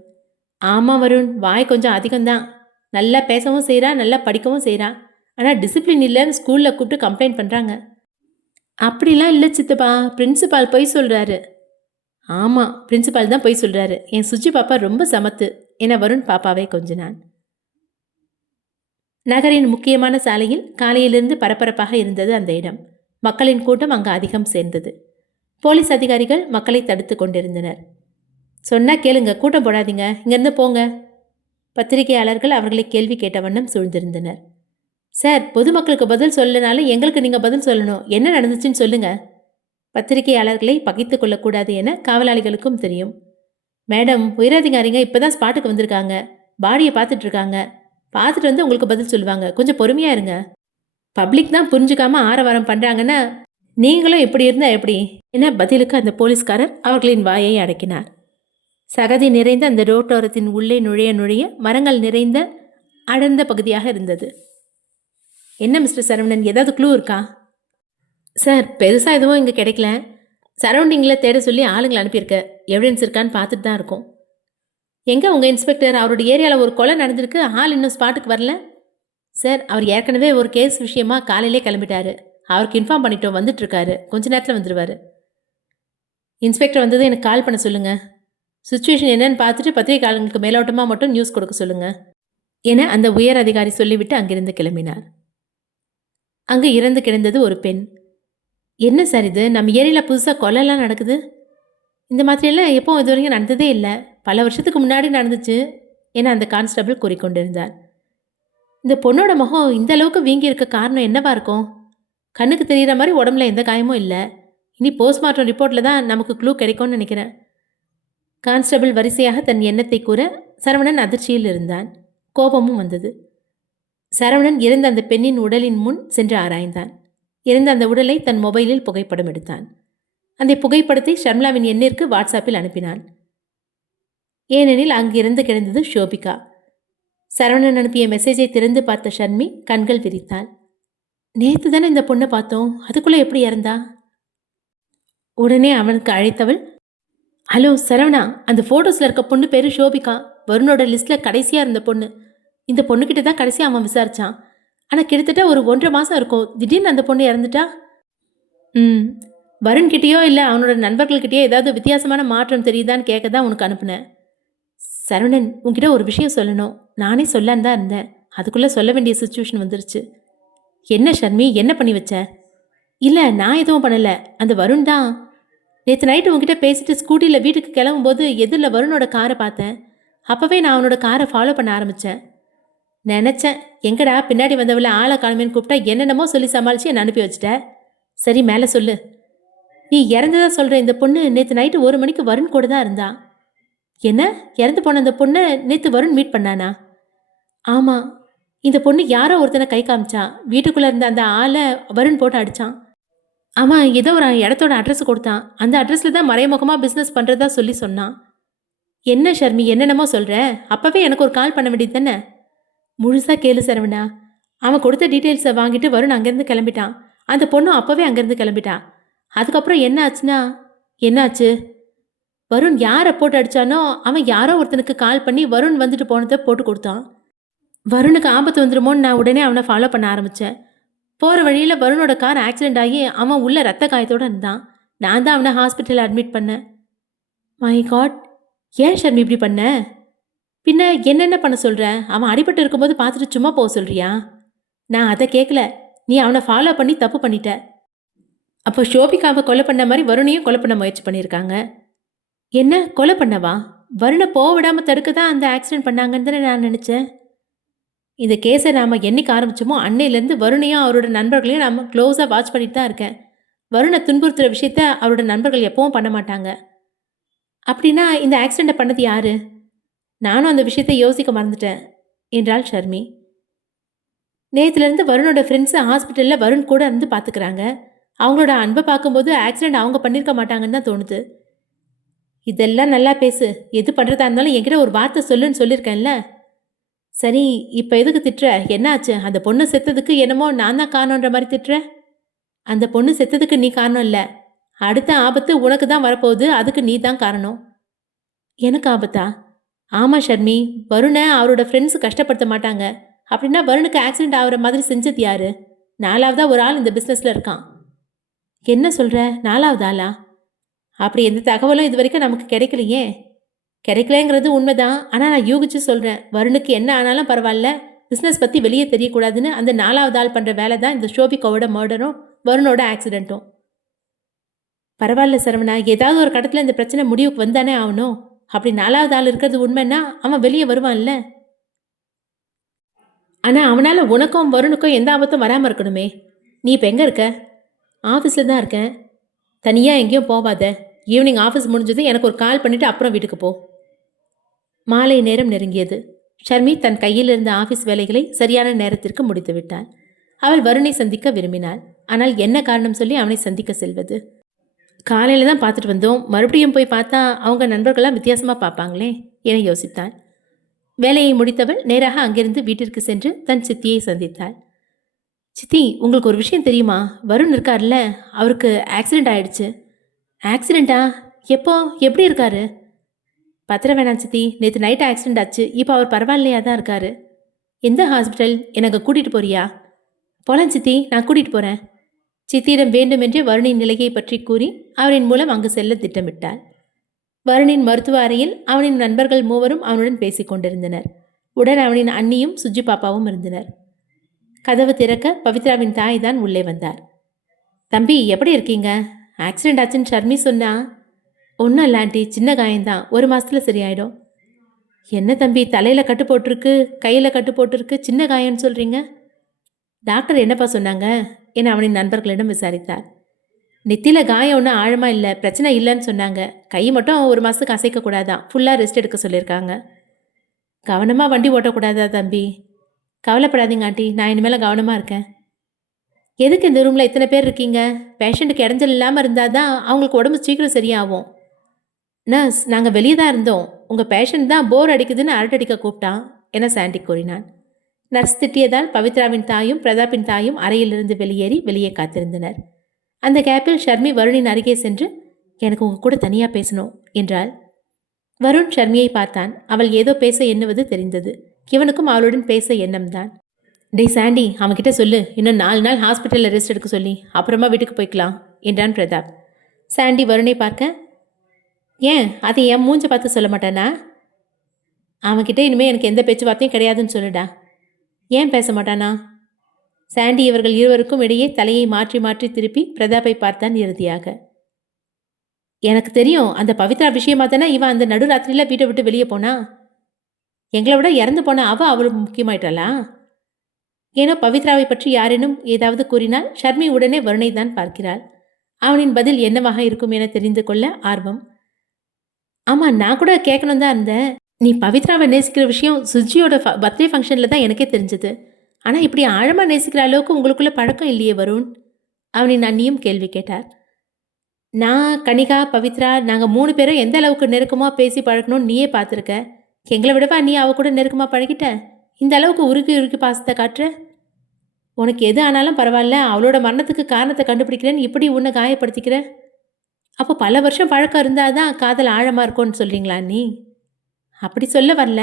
ஆமாம் வருண், வாய் கொஞ்சம் அதிகம்தான். நல்லா பேசவும் செய்கிறான், நல்லா படிக்கவும் செய்கிறான். ஆனால் டிசிப்ளின் இல்லைன்னு ஸ்கூலில் கூப்பிட்டு கம்ப்ளைண்ட் பண்ணுறாங்க. அப்படிலாம் இல்லை சித்தப்பா, பிரின்சிபால் பொய் சொல்கிறாரு. ஆமாம், பிரின்சிபால் தான் பொய் சொல்கிறாரு. என் சுஜி பாப்பா ரொம்ப சமத்து என வருண் பாப்பாவை கொஞ்சினான். நகரின் முக்கியமான சாலையில் காலையிலிருந்து பரபரப்பாக இருந்தது அந்த இடம். மக்களின் கூட்டம் அங்கு அதிகம் சேர்ந்தது. போலீஸ் அதிகாரிகள் மக்களை தடுத்து கொண்டிருந்தனர். சொன்னா கேளுங்க, கூட்டம் போடாதீங்க, இங்கேருந்து போங்க. பத்திரிகையாளர்கள் அவர்களை கேள்வி கேட்ட வண்ணம் சூழ்ந்திருந்தனர். சார், பொதுமக்களுக்கு பதில் சொல்லனாலும் எங்களுக்கு நீங்கள் பதில் சொல்லணும். என்ன நடந்துச்சுன்னு சொல்லுங்க. பத்திரிகையாளர்களை பகைத்து கொள்ளக்கூடாது என காவலாளிகளுக்கும் தெரியும். மேடம், உயரதிகாரிங்க இப்போ தான் ஸ்பாட்டுக்கு வந்திருக்காங்க. பாடியை பார்த்துட்டு இருக்காங்க. பார்த்துட்டு வந்து உங்களுக்கு பதில் சொல்லுவாங்க. கொஞ்சம் பொறுமையாக இருங்க. பப்ளிக் தான் புரிஞ்சுக்காம ஆரவாரம் பண்ணுறாங்கன்னா நீங்களும் இப்படி இருந்தால் எப்படி என பதிலுக்கு அந்த போலீஸ்காரர் அவர்களின் வாயை அடக்கினார். சகதி நிறைந்த அந்த ரோட்டோரத்தின் உள்ளே நுழைய மரங்கள் நிறைந்த அடர்ந்த பகுதியாக இருந்தது. என்ன மிஸ்டர் சரவணன், ஏதாவது க்ளூ இருக்கா? சார், பெருசாக எதுவும் இங்கே கிடைக்கல. சரௌண்டிங்கில் தேட சொல்லி ஆளுங்களை அனுப்பியிருக்க. எவிடன்ஸ் இருக்கான்னு பார்த்துட்டு தான் இருக்கோம். எங்கே உங்கள் இன்ஸ்பெக்டர்? அவரோட ஏரியாவில் ஒரு கொலை நடந்திருக்கு, ஆள் இன்னும் ஸ்பாட்டுக்கு வரல. சார், அவர் ஏற்கனவே ஒரு கேஸ் விஷயமா காலையிலே கிளம்பிட்டாரு. அவருக்கு இன்ஃபார்ம் பண்ணிட்டோம், வந்துட்டுருக்காரு. கொஞ்ச நேரத்தில் வந்துடுவார். இன்ஸ்பெக்டர் வந்தது எனக்கு கால் பண்ண சொல்லுங்கள். சுச்சுவேஷன் என்னன்னு பார்த்துட்டு பத்திரிகையாளர்களுக்கு மேலோட்டமாக மட்டும் நியூஸ் கொடுக்க சொல்லுங்கள் என அந்த உயர் அதிகாரி சொல்லிவிட்டு அங்கிருந்து கிளம்பினார். அங்கு இறந்து கிடந்தது ஒரு பெண். என்ன சார் இது, நம்ம ஏரியாவில் புதுசாக கொலைலாம் நடக்குது? இந்த மாதிரியெல்லாம் எப்போ இது வரைக்கும் நடந்ததே இல்லை. பல வருஷத்துக்கு முன்னாடி நடந்துச்சு என அந்த கான்ஸ்டபிள் கூறிக்கொண்டிருந்தார். இந்த பொண்ணோட முகம் இந்த அளவுக்கு வீங்கி இருக்க காரணம் என்னவா இருக்கும்? கண்ணுக்கு தெரிகிற மாதிரி உடம்புல எந்த காயமும் இல்லை. இனி போஸ்ட்மார்ட்டம் ரிப்போர்ட்டில் தான் நமக்கு க்ளூ கிடைக்கும்னு நினைக்கிறேன். கான்ஸ்டபிள் வரிசையாக தன் எண்ணத்தை கூற சரவணன் அதிர்ச்சியில் இருந்தான். கோபமும் வந்தது. சரவணன் இறந்த அந்த பெண்ணின் உடலின் முன் சென்று ஆராய்ந்தான். இறந்த அந்த உடலை தன் மொபைலில் புகைப்படம் எடுத்தான். அந்த புகைப்படத்தை ஷர்மிளாவின் எண்ணிற்கு வாட்ஸ்அப்பில் அனுப்பினான். ஏனெனில் அங்கு இறந்து கிடந்தது ஷோபிகா. சரவணன் அனுப்பிய மெசேஜை திறந்து பார்த்த ஷர்மி கண்கள் விரித்தாள். நேற்று தானே இந்த பொண்ணை பார்த்தோம், அதுக்குள்ளே எப்படி இறந்தா? உடனே அவனுக்கு அழைத்தவள், ஹலோ சரவணா, அந்த ஃபோட்டோஸில் இருக்க பொண்ணு பேர் ஷோபிகா. வருணோட லிஸ்ட்டில் கடைசியாக இருந்த பொண்ணு. இந்த பொண்ணுக்கிட்ட தான் கடைசியாக அவன் விசாரித்தான். ஆனால் கிட்டத்தட்ட ஒரு 1.5 மாதம் இருக்கும். திடீர்னு அந்த பொண்ணு இறந்துட்டா. வருண்கிட்டேயோ இல்லை அவனோட நண்பர்கள்கிட்டயோ ஏதாவது வித்தியாசமான மாற்றம் தெரியுதான்னு கேட்க தான் உனக்கு அனுப்புனேன். சரவணன், உன்கிட்ட ஒரு விஷயம் சொல்லணும். நானே சொல்லன்னு தான் இருந்தேன், அதுக்குள்ளே சொல்ல வேண்டிய சுச்சுவேஷன் வந்துருச்சு. என்ன ஷர்மி, என்ன பண்ணி வச்ச? இல்லை, நான் எதுவும் பண்ணலை. அந்த வருண் தான். நேற்று நைட்டு உங்ககிட்ட பேசிட்டு ஸ்கூட்டியில் வீட்டுக்கு கிளம்பும்போது எதிரில் வருணோட காரை பார்த்தேன். அப்போவே நான் அவனோட காரை ஃபாலோ பண்ண ஆரம்பித்தேன். நினைச்சேன். எங்கடா பின்னாடி வந்தவள ஆளை காணுமேன்னு கூப்பிட்டா என்னென்னமோ சொல்லி சமாளிச்சு என்னை அனுப்பி வச்சிட்ட. சரி மேலே சொல்லு. நீ இறந்ததா சொல்ற இந்த பொண்ணு நேற்று நைட்டு 1 மணிக்கு வருண் கூட தான் இருந்தா. என்ன? இறந்து போன அந்த பொண்ணை நேற்று வருண் மீட் பண்ணானா? ஆமா. இந்த பொண்ணு யாரோ ஒருத்தனை கை காமிச்சா. வீட்டுக்குள்ள இருந்த அந்த ஆளை வருண் போட்டு அடிச்சான். அவன் ஏதோ ஒரு இடத்தோட அட்ரஸ் கொடுத்தான். அந்த அட்ரஸ்ல தான் மறைமுகமா பிசினஸ் பண்றதா சொல்லி சொன்னான். என்ன ஷர்மி என்னென்னமோ சொல்ற? அப்பவே எனக்கு ஒரு கால் பண்ண வேண்டியது தானே? முழுசா கேளு சரவணா. அவன் கொடுத்த டீட்டெயில்ஸை வாங்கிட்டு வருண் அங்கேருந்து கிளம்பிட்டான். அந்த பொண்ணும் அப்பவே அங்கேருந்து கிளம்பிட்டான். அதுக்கப்புறம் என்ன ஆச்சுன்னா? என்ன ஆச்சு? வருண் யாரை போட்டு அடிச்சானோ அவன் யாரோ ஒருத்தனுக்கு கால் பண்ணி வருண் வந்துட்டு போனதை போட்டு கொடுத்தான். வருணுக்கு ஆபத்து வந்துருமோன்னு நான் உடனே அவனை ஃபாலோ பண்ண ஆரம்பித்தேன். போகிற வழியில் வருணோட கார் ஆக்சிடென்ட் ஆகி அவன் உள்ள ரத்த காயத்தோடு இருந்தான். நான் தான் அவனை ஹாஸ்பிட்டலில் அட்மிட் பண்ணேன். My God! ஏன் ஷர்மி இப்படி பண்ண? பின்ன என்னென்ன பண்ண சொல்கிற? அவன் அடிபட்டு இருக்கும்போது பார்த்துட்டு சும்மா போக சொல்கிறியா? நான் அதை கேட்கல. நீ அவனை ஃபாலோ பண்ணி தப்பு பண்ணிட்ட. அப்போ ஷோபிகாவை கொலை பண்ண மாதிரி வருணையும் கொலை பண்ண முயற்சி பண்ணியிருக்காங்க. என்ன கொலை பண்ணவா? வருணை போக விடாமல் தடுக்க தான் அந்த ஆக்சிடென்ட் பண்ணாங்கன்னு தானே நான் நினச்சேன். இந்த கேஸை நாம் என்னைக்கு ஆரம்பித்தோமோ அன்னையிலேருந்து வருணையும் அவரோட நண்பர்களையும் நாம் க்ளோஸாக வாட்ச் பண்ணிட்டு தான் இருக்கேன். வருணை துன்புறுத்துகிற விஷயத்த அவரோட நண்பர்கள் எப்பவும் பண்ண மாட்டாங்க. அப்படின்னா இந்த ஆக்சிடெண்ட்டை பண்ணது யாரு? நானும் அந்த விஷயத்தை யோசிக்க மறந்துட்டேன் என்றாள் ஷர்மி. நேற்றுலேருந்து வருணோட ஃப்ரெண்ட்ஸு ஹாஸ்பிட்டலில் வருண் கூட இருந்து பார்த்துக்கிறாங்க. அவங்களோட அன்பை பார்க்கும்போது ஆக்சிடெண்ட் அவங்க பண்ணியிருக்க மாட்டாங்கன்னு தான் தோணுது. இதெல்லாம் நல்லா பேசு. எது பண்ணுறதா இருந்தாலும் என்கிட்ட ஒரு வார்த்தை சொல்லுன்னு சொல்லியிருக்கேன்ல. சரி, இப்போ எதுக்கு திட்டுற? என்னாச்சு? அந்த பொண்ணு செத்ததுக்கு என்னமோ நான் தான் காரணன்ற மாதிரி திட்டுற? அந்த பொண்ணு செத்ததுக்கு நீ காரணம் இல்லை. அடுத்த ஆபத்து உனக்கு தான் வரப்போகுது. அதுக்கு நீ தான் காரணம். எனக்கு ஆபத்தா? ஆமாம் ஷர்மி. வருணை அவரோட ஃப்ரெண்ட்ஸ் கஷ்டப்படுத்த மாட்டாங்க. அப்படின்னா வருணுக்கு ஆக்சிடென்ட் ஆகிற மாதிரி செஞ்சது யாரு? 4வதா ஒரு ஆள் இந்த பிஸ்னஸில் இருக்கான். என்ன சொல்கிற? 4வது ஆளா? அப்படி எந்த தகவலும் இது வரைக்கும் நமக்கு கிடைக்கலையே. கிடைக்கலங்கிறது உண்மைதான். ஆனால் நான் யூகிச்சு சொல்கிறேன். வருணுக்கு என்ன ஆனாலும் பரவாயில்ல, பிஸ்னஸ் பற்றி வெளியே தெரியக்கூடாதுன்னு அந்த 4வது ஆள் பண்ணுற வேலை தான் இந்த ஷோபிகாவோட மர்டரும் வருணோட ஆக்சிடெண்ட்டும். பரவாயில்ல சரவணா, ஏதாவது ஒரு கட்டத்தில் இந்த பிரச்சனை முடிவுக்கு வந்தானே ஆகணும். அப்படி 4வது ஆள் இருக்கிறது உண்மைன்னா அவன் வெளியே வருவான்ல. ஆனால் அவனால் உனக்கும் வருணுக்கும் எந்த ஆபத்தும் வராமல் இருக்கணுமே. நீ இப்போ எங்கே இருக்க? ஆஃபீஸில் தான் இருக்கேன். தனியாக எங்கேயும் போகாத. ஈவினிங் ஆஃபீஸ் முடிஞ்சது எனக்கு ஒரு கால் பண்ணிவிட்டு அப்புறம் வீட்டுக்கு போ. மாலை நேரம் நெருங்கியது. ஷர்மி தன் கையில் இருந்த ஆஃபீஸ் வேலைகளை சரியான நேரத்திற்கு முடித்து விட்டாள். அவள் வருணை சந்திக்க விரும்பினாள். ஆனால் என்ன காரணம் சொல்லி அவனை சந்திக்க செல்வது? காலையில் தான் பார்த்துட்டு வந்தோம், மறுபடியும் போய் பார்த்தா அவங்க நண்பர்களாம் வித்தியாசமாக பார்ப்பாங்களே என யோசித்தாள். வேலையை முடித்தவள் நேராக அங்கிருந்து வீட்டிற்கு சென்று தன் சித்தியை சந்தித்தாள். சித்தி, உங்களுக்கு ஒரு விஷயம் தெரியுமா? வருண் இருக்கார்ல, அவருக்கு ஆக்சிடெண்ட் ஆயிடுச்சு. ஆக்சிடெண்ட்டா? எப்போ? எப்படி இருக்காரு? பத்திர வேணாம் சித்தி. நேற்று நைட் ஆக்சிடெண்ட் ஆச்சு. இப்போ அவர் பரவாயில்லையா தான் இருக்காரு. எந்த ஹாஸ்பிட்டல்? எனக்கு கூட்டிகிட்டு போறியா? போலாம் சித்தி, நான் கூட்டிகிட்டு போகிறேன். சித்தியிடம் வேண்டுமென்றே வருணின் நிலையை பற்றி கூறி அவரின் மூலம் அங்கு செல்ல திட்டமிட்டாள். வருணின் மருத்துவ அறையில் அவனின் நண்பர்கள் மூவரும் அவனுடன் பேசிக் கொண்டிருந்தனர். உடன் அவனின் அண்ணியும் சுஜி பாப்பாவும் இருந்தனர். கதவு திறக்க பவித்ராவின் தாய் தான் உள்ளே வந்தார். தம்பி, எப்படி இருக்கீங்க? ஆக்சிடெண்ட் ஆச்சுன்னு ஷர்மி சொன்னா. ஒன்றும் இல்லை ஆண்டி, சின்ன காயம்தான், 1 மாசத்துல சரியாயிடும். என்ன தம்பி, தலையில் கட்டு போட்டிருக்கு, கையில் கட்டு போட்டிருக்கு, சின்ன காயம்னு சொல்கிறீங்க? டாக்டர் என்னப்பா சொன்னாங்க என அவனின் நண்பர்களிடம் விசாரித்தார். நெத்தியில் காயம் ஒன்றும் ஆழமாக இல்லை, பிரச்சனை இல்லைன்னு சொன்னாங்க. கை மட்டும் 1 மாதத்துக்கு அசைக்கக்கூடாதான், ஃபுல்லாக ரெஸ்ட் எடுக்க சொல்லியிருக்காங்க. கவனமாக வண்டி ஓட்டக்கூடாதா தம்பி? கவலைப்படாதீங்க ஆண்டி, நான் இனிமேல் கவனமாக இருக்கேன். எதுக்கு இந்த ரூமில் இத்தனை பேர் இருக்கீங்க? பேஷண்ட்டுக்கு இடைஞ்சல் இல்லாமல் இருந்தால் தான் அவங்களுக்கு உடம்பு சீக்கிரம் சரியாகும். நர்ஸ், நாங்கள் வெளியே தான் இருந்தோம். உங்கள் பேஷண்ட் தான் போர் அடிக்குதுன்னு அரட்டடிக்க கூப்பிட்டான் என சாண்டி கூறினான். நர்ஸ் திட்டியதால் பவித்ராவின் தாயும் பிரதாப்பின் தாயும் அறையிலிருந்து வெளியேறி வெளியே காத்திருந்தனர். அந்த கேப்பில் ஷர்மி வருணின் அருகே சென்று, எனக்கு உங்க கூட தனியாக பேசணும் என்றாள். வருண் ஷர்மியை பார்த்தான். அவள் ஏதோ பேச எண்ணுவது தெரிந்தது. இவனுக்கும் அவளுடன் பேச எண்ணம்தான். டே சாண்டி, அவன்கிட்ட சொல்லு, இன்னும் 4 நாள் ஹாஸ்பிட்டலில் ரெஸ்ட் எடுக்க சொல்லி அப்புறமா வீட்டுக்கு போய்க்கலாம் என்றான் பிரதாப். சாண்டி வருணை பார்க்க, ஏன் அதை என் மூஞ்ச பார்த்து சொல்ல மாட்டானா? அவன்கிட்ட இனிமேல் எனக்கு எந்த பேச்சுவார்த்தையும் கிடையாதுன்னு சொல்லுடா. ஏன் பேச மாட்டானா? சாண்டி இவர்கள் இருவருக்கும் இடையே தலையை மாற்றி மாற்றி திருப்பி பிரதாப்பை பார்த்தான் இறுதியாக. எனக்கு தெரியும், அந்த பவித்ரா விஷயமா தானே இவன் அந்த நடுராத்திரியில் வீட்டை விட்டு வெளியே போனா. எங்களை விட இறந்து போன அவளுக்கு முக்கியமாயிட்டாளா? ஏனோ பவித்ராவை பற்றி யாரேனும் ஏதாவது கூறினால் ஷர்மி உடனே வருணை தான் பார்க்கிறாள். அவனின் பதில் என்னவாக இருக்கும் என தெரிந்து கொள்ள ஆர்வம். ஆமாம், நான் கூட கேட்கணும் தான் இருந்தேன். நீ பவித்ராவை நேசிக்கிற விஷயம் சுஜியோட பர்த்டே ஃபங்க்ஷனில் தான் எனக்கே தெரிஞ்சது. ஆனால் இப்படி ஆழமாக நேசிக்கிற அளவுக்கு உங்களுக்குள்ள பழக்கம் இல்லையே வருண்? அவனின் அண்ணியும் கேள்வி கேட்டார். நான், கனிகா, பவித்ரா நாங்கள் 3 பேரும் எந்த அளவுக்கு நெருக்கமாக பேசி பழக்கணும்னு நீயே பார்த்துருக்க. எங்களை விடவா நீ அவ கூட நெருக்கமாக பழகிட்ட? இந்த அளவுக்கு உருக்கி உருக்கி பாசத்தை காட்டுற? உனக்கு எது ஆனாலும் பரவாயில்ல, அவளோட மரணத்துக்கு காரணத்தை கண்டுபிடிக்கிறேன்னு இப்படி உன்னை காயப்படுத்திக்கிற? அப்போ பல வருஷம் பழக்கம் இருந்தால் தான் காதல் ஆழமாக இருக்கும்னு சொல்கிறீங்களா நீ? அப்படி சொல்ல வரல.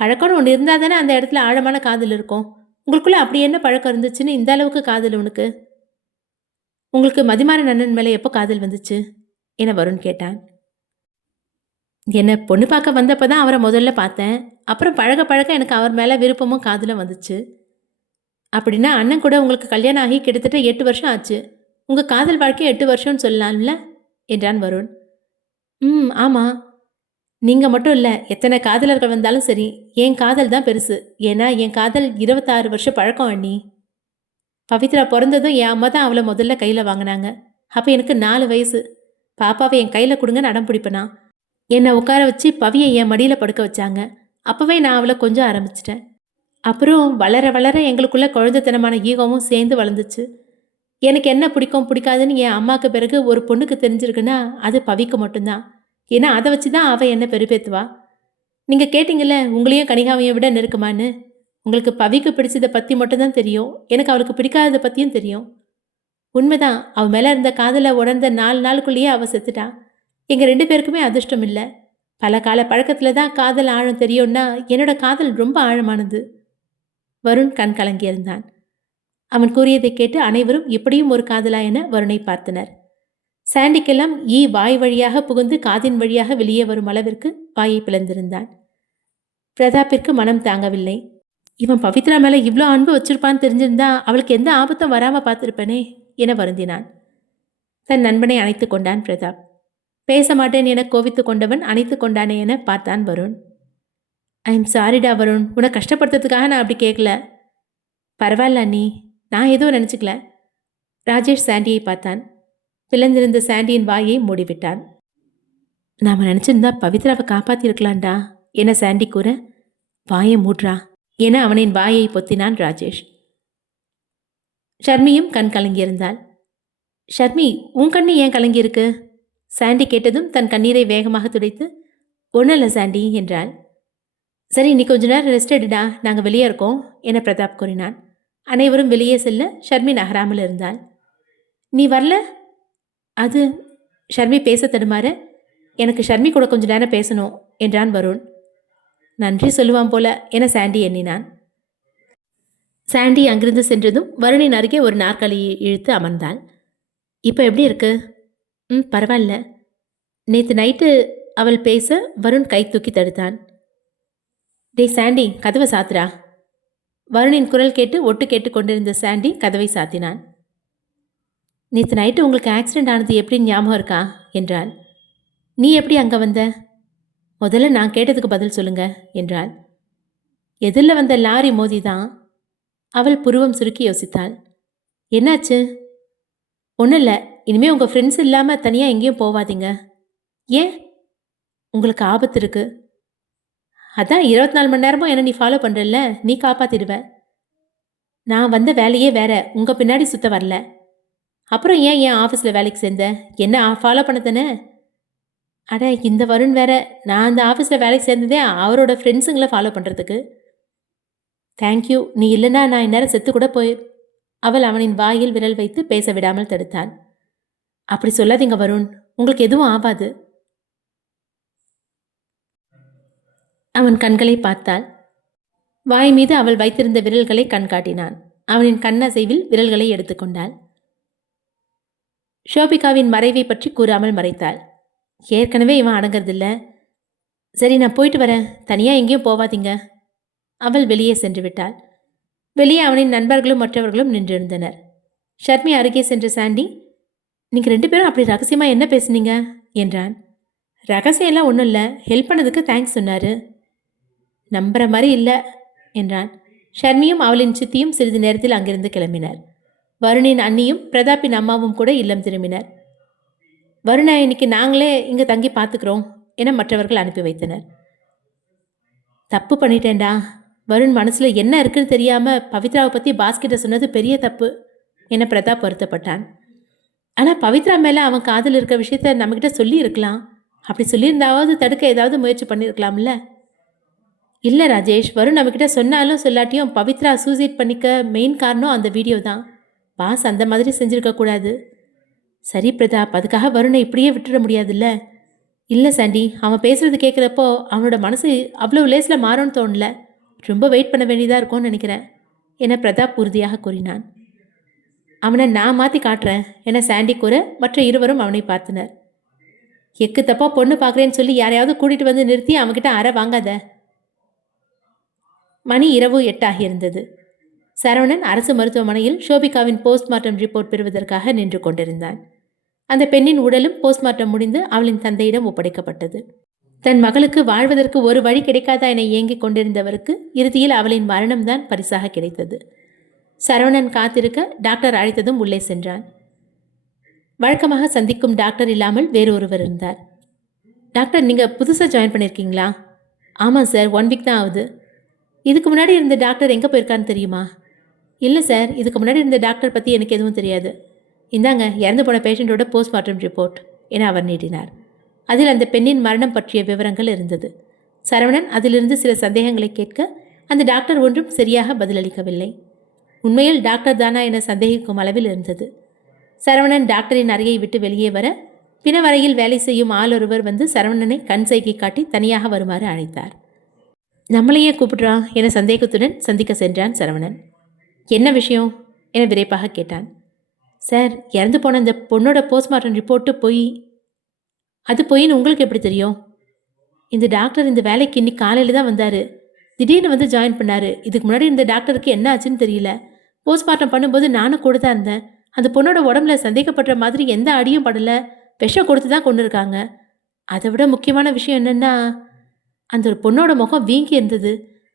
பழக்கம்னு ஒன்று இருந்தால் தானே அந்த இடத்துல ஆழமான காதல் இருக்கும். உங்களுக்குள்ளே அப்படி என்ன பழக்கம் இருந்துச்சுன்னு இந்த அளவுக்கு காதல் உனக்கு? உங்களுக்கு மதிமாறன் அண்ணன் மேலே எப்போ காதல் வந்துச்சு என வருண் கேட்டான். என்னை பொண்ணு பார்க்க வந்தப்போ தான் அவரை முதல்ல பார்த்தேன். அப்புறம் பழக பழக எனக்கு அவர் மேலே விருப்பமும் காதலும் வந்துச்சு. அப்படின்னா அண்ணன் கூட உங்களுக்கு கல்யாணம் ஆகி கிட்டத்தட்ட 8 வருஷம் ஆச்சு. உங்கள் காதல் வாழ்க்கை 8 வருஷம்னு சொல்லலாம்ல என்றான் வருண். ஆமாம். நீங்கள் மட்டும் இல்லை, எத்தனை காதலர்கள் வந்தாலும் சரி, என் காதல் தான் பெருசு. ஏன்னா என் காதல் 26 வருஷம் பழக்கம் அண்ணி. பவித்ரா பிறந்ததும் என் அம்மா தான் அவளை முதல்ல கையில் வாங்கினாங்க. அப்போ எனக்கு 4 வயசு. பாப்பாவை என் கையில் கொடுங்கன்னு அடம் பிடிப்பேனா. என்னை உட்கார வச்சு பவியை என் மடியில் படுக்க வச்சாங்க. அப்போவே நான் அவளை கொஞ்சம் ஆரம்பிச்சிட்டேன். அப்புறம் வளர வளர எங்களுக்குள்ள குழந்தைத்தனமான ஈகமும் சேர்ந்து வளர்ந்துச்சு. எனக்கு என்ன பிடிக்கும் பிடிக்காதுன்னு என் அம்மாவுக்கு பிறகு ஒரு பொண்ணுக்கு தெரிஞ்சிருக்குன்னா அது பவிக்கு மட்டும்தான். ஏன்னா அதை வச்சு தான் அவள் என்ன பெருப்பேத்துவா. நீங்கள் கேட்டிங்கல்ல உங்களையும் கனிகாவையும் விட நெருக்கமான்னு. உங்களுக்கு பவிக்கு பிடிச்சதை பற்றி மட்டும்தான் தெரியும். எனக்கு அவளுக்கு பிடிக்காததை பற்றியும் தெரியும். உண்மைதான், அவள் மேலே இருந்த காதலை உணர்ந்த 4 நாளுக்குள்ளேயே அவள் செத்துட்டா. எங்கள் 2 பேருக்குமே அதிர்ஷ்டம் இல்லை. பல கால பழக்கத்தில் தான் காதல் ஆழம் தெரியும்னா என்னோட காதல் ரொம்ப ஆழமானது. வருண் கண் கலங்கியிருந்தான். அவன் கூறியதை கேட்டு அனைவரும் இப்படியும் ஒரு காதலா என வருணை பார்த்தனர். சாண்டிக்கெல்லாம் வாய் வழியாக புகுந்து காதின் வழியாக வெளியே வரும் அளவிற்கு வாயை பிளந்திருந்தான். பிரதாப்பிற்கு மனம் தாங்கவில்லை. இவன் பவித்ரா மேலே இவ்வளோ அன்பு வச்சிருப்பான்னு தெரிஞ்சிருந்தா அவளுக்கு எந்த ஆபத்தும் வராமல் பார்த்துருப்பனே என வருந்தினான். தன் நண்பனை அணைத்து கொண்டான் பிரதாப். பேச மாட்டேன் என கோவித்து கொண்டவன் அணைத்து கொண்டானே என பார்த்தான் வருண். ஐ எம் சாரிடா வருண், உன்னை கஷ்டப்படுத்துறதுக்காக நான் அப்படி கேட்கல. பரவாயில்ல அண்ணி, நான் எதுவும் நினச்சிக்கல. ராஜேஷ் சாண்டியை பார்த்தான். பிளந்திருந்த சாண்டியின் வாயை மூடிவிட்டான். நாம் நினச்சிருந்தா பவித்ராவை காப்பாற்றிருக்கலான்டா என சாண்டி கூற, வாயை மூட்றா என அவனின் வாயை பொத்தினான் ராஜேஷ். ஷர்மியும் கண் கலங்கியிருந்தாள். ஷர்மி, உன் கண்ணு ஏன் கலங்கியிருக்கு? சாண்டி கேட்டதும் தன் கண்ணீரை வேகமாக துடைத்து, ஒன்றும் இல்லை சாண்டி என்றாள். சரி, நீ கொஞ்ச நேரம் ரெஸ்ட் எடுடா, நாங்கள் வெளியே இருக்கோம் என பிரதாப் கூறினான். அனைவரும் வெளியே செல்ல ஷர்மி நகராமல் இருந்தாள். நீ வரல? அது ஷர்மி பேச தடுமாற, எனக்கு ஷர்மி கூட கொஞ்ச நேரம் பேசணும் என்றான் வருண். நன்றி சொல்லுவான் போல என சாண்டி எண்ணினான். சாண்டி அங்கிருந்து சென்றதும் வருணின் அருகே ஒரு நாற்காலியை இழுத்து அமர்ந்தாள். இப்போ எப்படி இருக்கு? பரவாயில்ல. நேற்று நைட்டு அவள் பேச வருண் கை தூக்கி தடுத்தான். டே சாண்டி, கதவை சாத்துறா. வருணின் குரல் கேட்டு ஒட்டு கேட்டு கொண்டிருந்த சாண்டி கதவை சாத்தினான். நேற்று நைட்டு உங்களுக்கு ஆக்சிடெண்ட் ஆனது எப்படி ஞாபகம் இருக்கா என்றாள். நீ எப்படி அங்கே வந்த? முதல்ல நான் கேட்டதுக்கு பதில் சொல்லுங்க என்றாள். எதிரில் வந்த லாரி மோதி தான். அவள் புருவம் சுருக்கி யோசித்தாள். என்னாச்சு? ஒன்றும் இல்லை. இனிமேல் உங்கள் ஃப்ரெண்ட்ஸ் இல்லாமல் தனியாக எங்கேயும் போவாதீங்க. ஏன்? உங்களுக்கு ஆபத்து இருக்கு. அதான் 24 மணி நேரமும் என்ன நீ ஃபாலோ பண்ணுறல்ல, நீ காப்பாற்றிடுவ. நான் வந்த வேலையே வேற, உங்கள் பின்னாடி சுத்த வரல. அப்புறம் ஏன் ஆஃபீஸில் வேலைக்கு சேர்ந்த? என்ன ஃபாலோ பண்ண தானே? அட, இந்த வருண் வேற. நான் அந்த ஆஃபீஸில் வேலைக்கு சேர்ந்ததே அவரோட ஃப்ரெண்ட்ஸுங்களை ஃபாலோ பண்ணுறதுக்கு. தேங்க்யூ, நீ இல்லைன்னா நான் இந்நேரம் செத்து கூட போய். அவள் அவனின் வாயில் விரல் வைத்து பேச விடாமல் தடுத்தான். அப்படி சொல்லாதீங்க வருண், உங்களுக்கு எதுவும் ஆகாது. அவன் கண்களை பார்த்தாள். வாய் மீது அவள் வைத்திருந்த விரல்களை கண்காட்டினான். அவனின் கண்ணசைவில் விரல்களை எடுத்துக்கொண்டாள். ஷோபிகாவின் மறைவை பற்றி கூறாமல் மறைத்தாள். ஏற்கனவே இவன் அடங்கிறதில்ல. சரி, நான் போயிட்டு வரேன், தனியாக எங்கேயும் போவாதீங்க. அவள் வெளியே சென்று விட்டாள். வெளியே அவனின் நண்பர்களும் மற்றவர்களும் நின்றிருந்தனர். ஷர்மி அருகே சென்ற சாண்டி, நீங்கள் 2 பேரும் அப்படி ரகசியமாக என்ன பேசுனீங்க என்றான். ரகசியம் எல்லாம் ஒன்றும் இல்லை, ஹெல்ப் பண்ணதுக்கு தேங்க்ஸ் சொன்னார். நம்புற மாதிரி இல்லை என்றான். ஷர்மியும் அவளின் சித்தியும் சிறிது நேரத்தில் அங்கிருந்து கிளம்பினர். வருணின் அண்ணியும் பிரதாப்பின் அம்மாவும் கூட இல்லம் திரும்பினர். வருணை இன்னைக்கு நாங்களே இங்கே தங்கி பார்த்துக்கிறோம் என மற்றவர்கள் அனுப்பி வைத்தனர். தப்பு பண்ணிட்டேன்டா. வருண் மனசில் என்ன இருக்குன்னு தெரியாமல் பவித்ராவை பற்றி பாஸ்கிட்ட சொன்னது பெரிய தப்பு என பிரதாப் வருத்தப்பட்டான். ஆனால் பவித்ரா மேலே அவன் காதல் இருக்க விஷயத்த நம்மக்கிட்ட சொல்லி இருக்கலாம். அப்படி சொல்லியிருந்தாவது தடுக்க ஏதாவது முயற்சி பண்ணியிருக்கலாம்ல. இல்லை ராஜேஷ், வருண் நம்மக்கிட்ட சொன்னாலும் சொல்லாட்டியும் பவித்ரா சூசைட் பண்ணிக்க மெயின் காரணம் அந்த வீடியோ தான். பாஸ் அந்த மாதிரி செஞ்சுருக்கக்கூடாது. சரி பிரதாப், அதுக்காக வருணை இப்படியே விட்டுட முடியாதுல்ல. இல்லை சாண்டி, அவன் பேசுகிறது கேட்குறப்போ அவனோட மனசு அவ்வளோ லேஸில் மாறும்னு தோணல. ரொம்ப வெயிட் பண்ண வேண்டியதாக இருக்கும்னு நினைக்கிறேன் என பிரதாப் உறுதியாக கூறினான். அவனை நான் மாற்றி காட்டுறேன் என சாண்டி கூற மற்ற இருவரும் அவனை பார்த்தனர். எக்கு தப்பா பொண்ணு பார்க்குறேன்னு சொல்லி யாரையாவது கூட்டிகிட்டு வந்து நிறுத்தி அவன்கிட்ட அற வாங்காத. மணி இரவு 8 ஆகியிருந்தது. சரவணன் அரசு மருத்துவமனையில் ஷோபிகாவின் போஸ்ட்மார்ட்டம் ரிப்போர்ட் பெறுவதற்காக நின்று கொண்டிருந்தான். அந்த பெண்ணின் உடலும் போஸ்ட்மார்ட்டம் முடிந்து அவளின் தந்தையிடம் ஒப்படைக்கப்பட்டது. தன் மகளுக்கு வாழ்வதற்கு ஒரு வழி கிடைக்காதா என ஏங்கிக் கொண்டிருந்தவருக்கு இறுதியில் அவளின் மரணம்தான் பரிசாக கிடைத்தது. சரவணன் காத்திருக்க டாக்டர் அழைத்ததும் உள்ளே சென்றான். வழக்கமாக சந்திக்கும் டாக்டர் இல்லாமல் வேறு ஒருவர் இருந்தார். டாக்டர், நீங்கள் புதுசாக ஜாயின் பண்ணியிருக்கீங்களா? ஆமாம் சார், 1 வீக் தான் ஆகுது. இதுக்கு முன்னாடி இருந்த டாக்டர் எங்கே போயிருக்கான்னு தெரியுமா? இல்லை சார், இதுக்கு முன்னாடி இருந்த டாக்டர் பற்றி எனக்கு எதுவும் தெரியாது. இந்தாங்க இறந்து போன பேஷண்ட்டோட போஸ்ட்மார்ட்டம் ரிப்போர்ட் என அவர் நீட்டினார். அதில் அந்த பெண்ணின் மரணம் பற்றிய விவரங்கள் இருந்தது. சரவணன் அதிலிருந்து சில சந்தேகங்களை கேட்க அந்த டாக்டர் ஒன்றும் சரியாக பதிலளிக்கவில்லை. உண்மையில் டாக்டர் தானா என சந்தேகிக்கும் அளவில் இருந்தது. சரவணன் டாக்டரின் அறையை விட்டு வெளியே வர பிணவரையில் வேலை செய்யும் ஆளொருவர் வந்து சரவணனை கண் சைகை காட்டி தனியாக வருமாறு அழைத்தார். நம்மளையே கூப்பிடுறா என சந்தேகத்துடன் சந்திக்க சென்றான் சரவணன். என்ன விஷயம் என விரைப்பாக கேட்டான். சார், இறந்து போன அந்த பொண்ணோட போஸ்ட்மார்ட்டம் ரிப்போர்ட்டு போய். அது போயின்னு உங்களுக்கு எப்படி தெரியும்? இந்த டாக்டர் இந்த வேலைக்கு இன்னைக்கு காலையில் தான் வந்தார். திடீர்னு வந்து ஜாயின் பண்ணார். இதுக்கு முன்னாடி இந்த டாக்டருக்கு என்ன ஆச்சுன்னு தெரியல. போஸ்ட்மார்ட்டம் பண்ணும்போது நானும் கூட தான் இருந்தேன். அந்த பொண்ணோட உடம்புல சந்தேகப்படுற மாதிரி எந்த அடியும் படலை. விஷம் கொடுத்து தான் கொண்டு இருக்காங்க. அதை விட முக்கியமான விஷயம் என்னென்னா, அந்த ஒரு பொண்ணோட முகம் வீங்கி இருந்தது.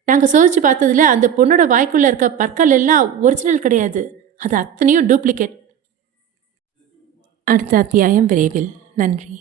நாங்கள் சோதிச்சு பார்த்ததில் அந்த பொண்ணோட வாய்க்குள்ளே இருக்க பற்கள் எல்லாம் ஒரிஜினல் கிடையாது. அது அத்தனையும் டூப்ளிகேட். அடுத்த அத்தியாயம் விரைவில். நன்றி.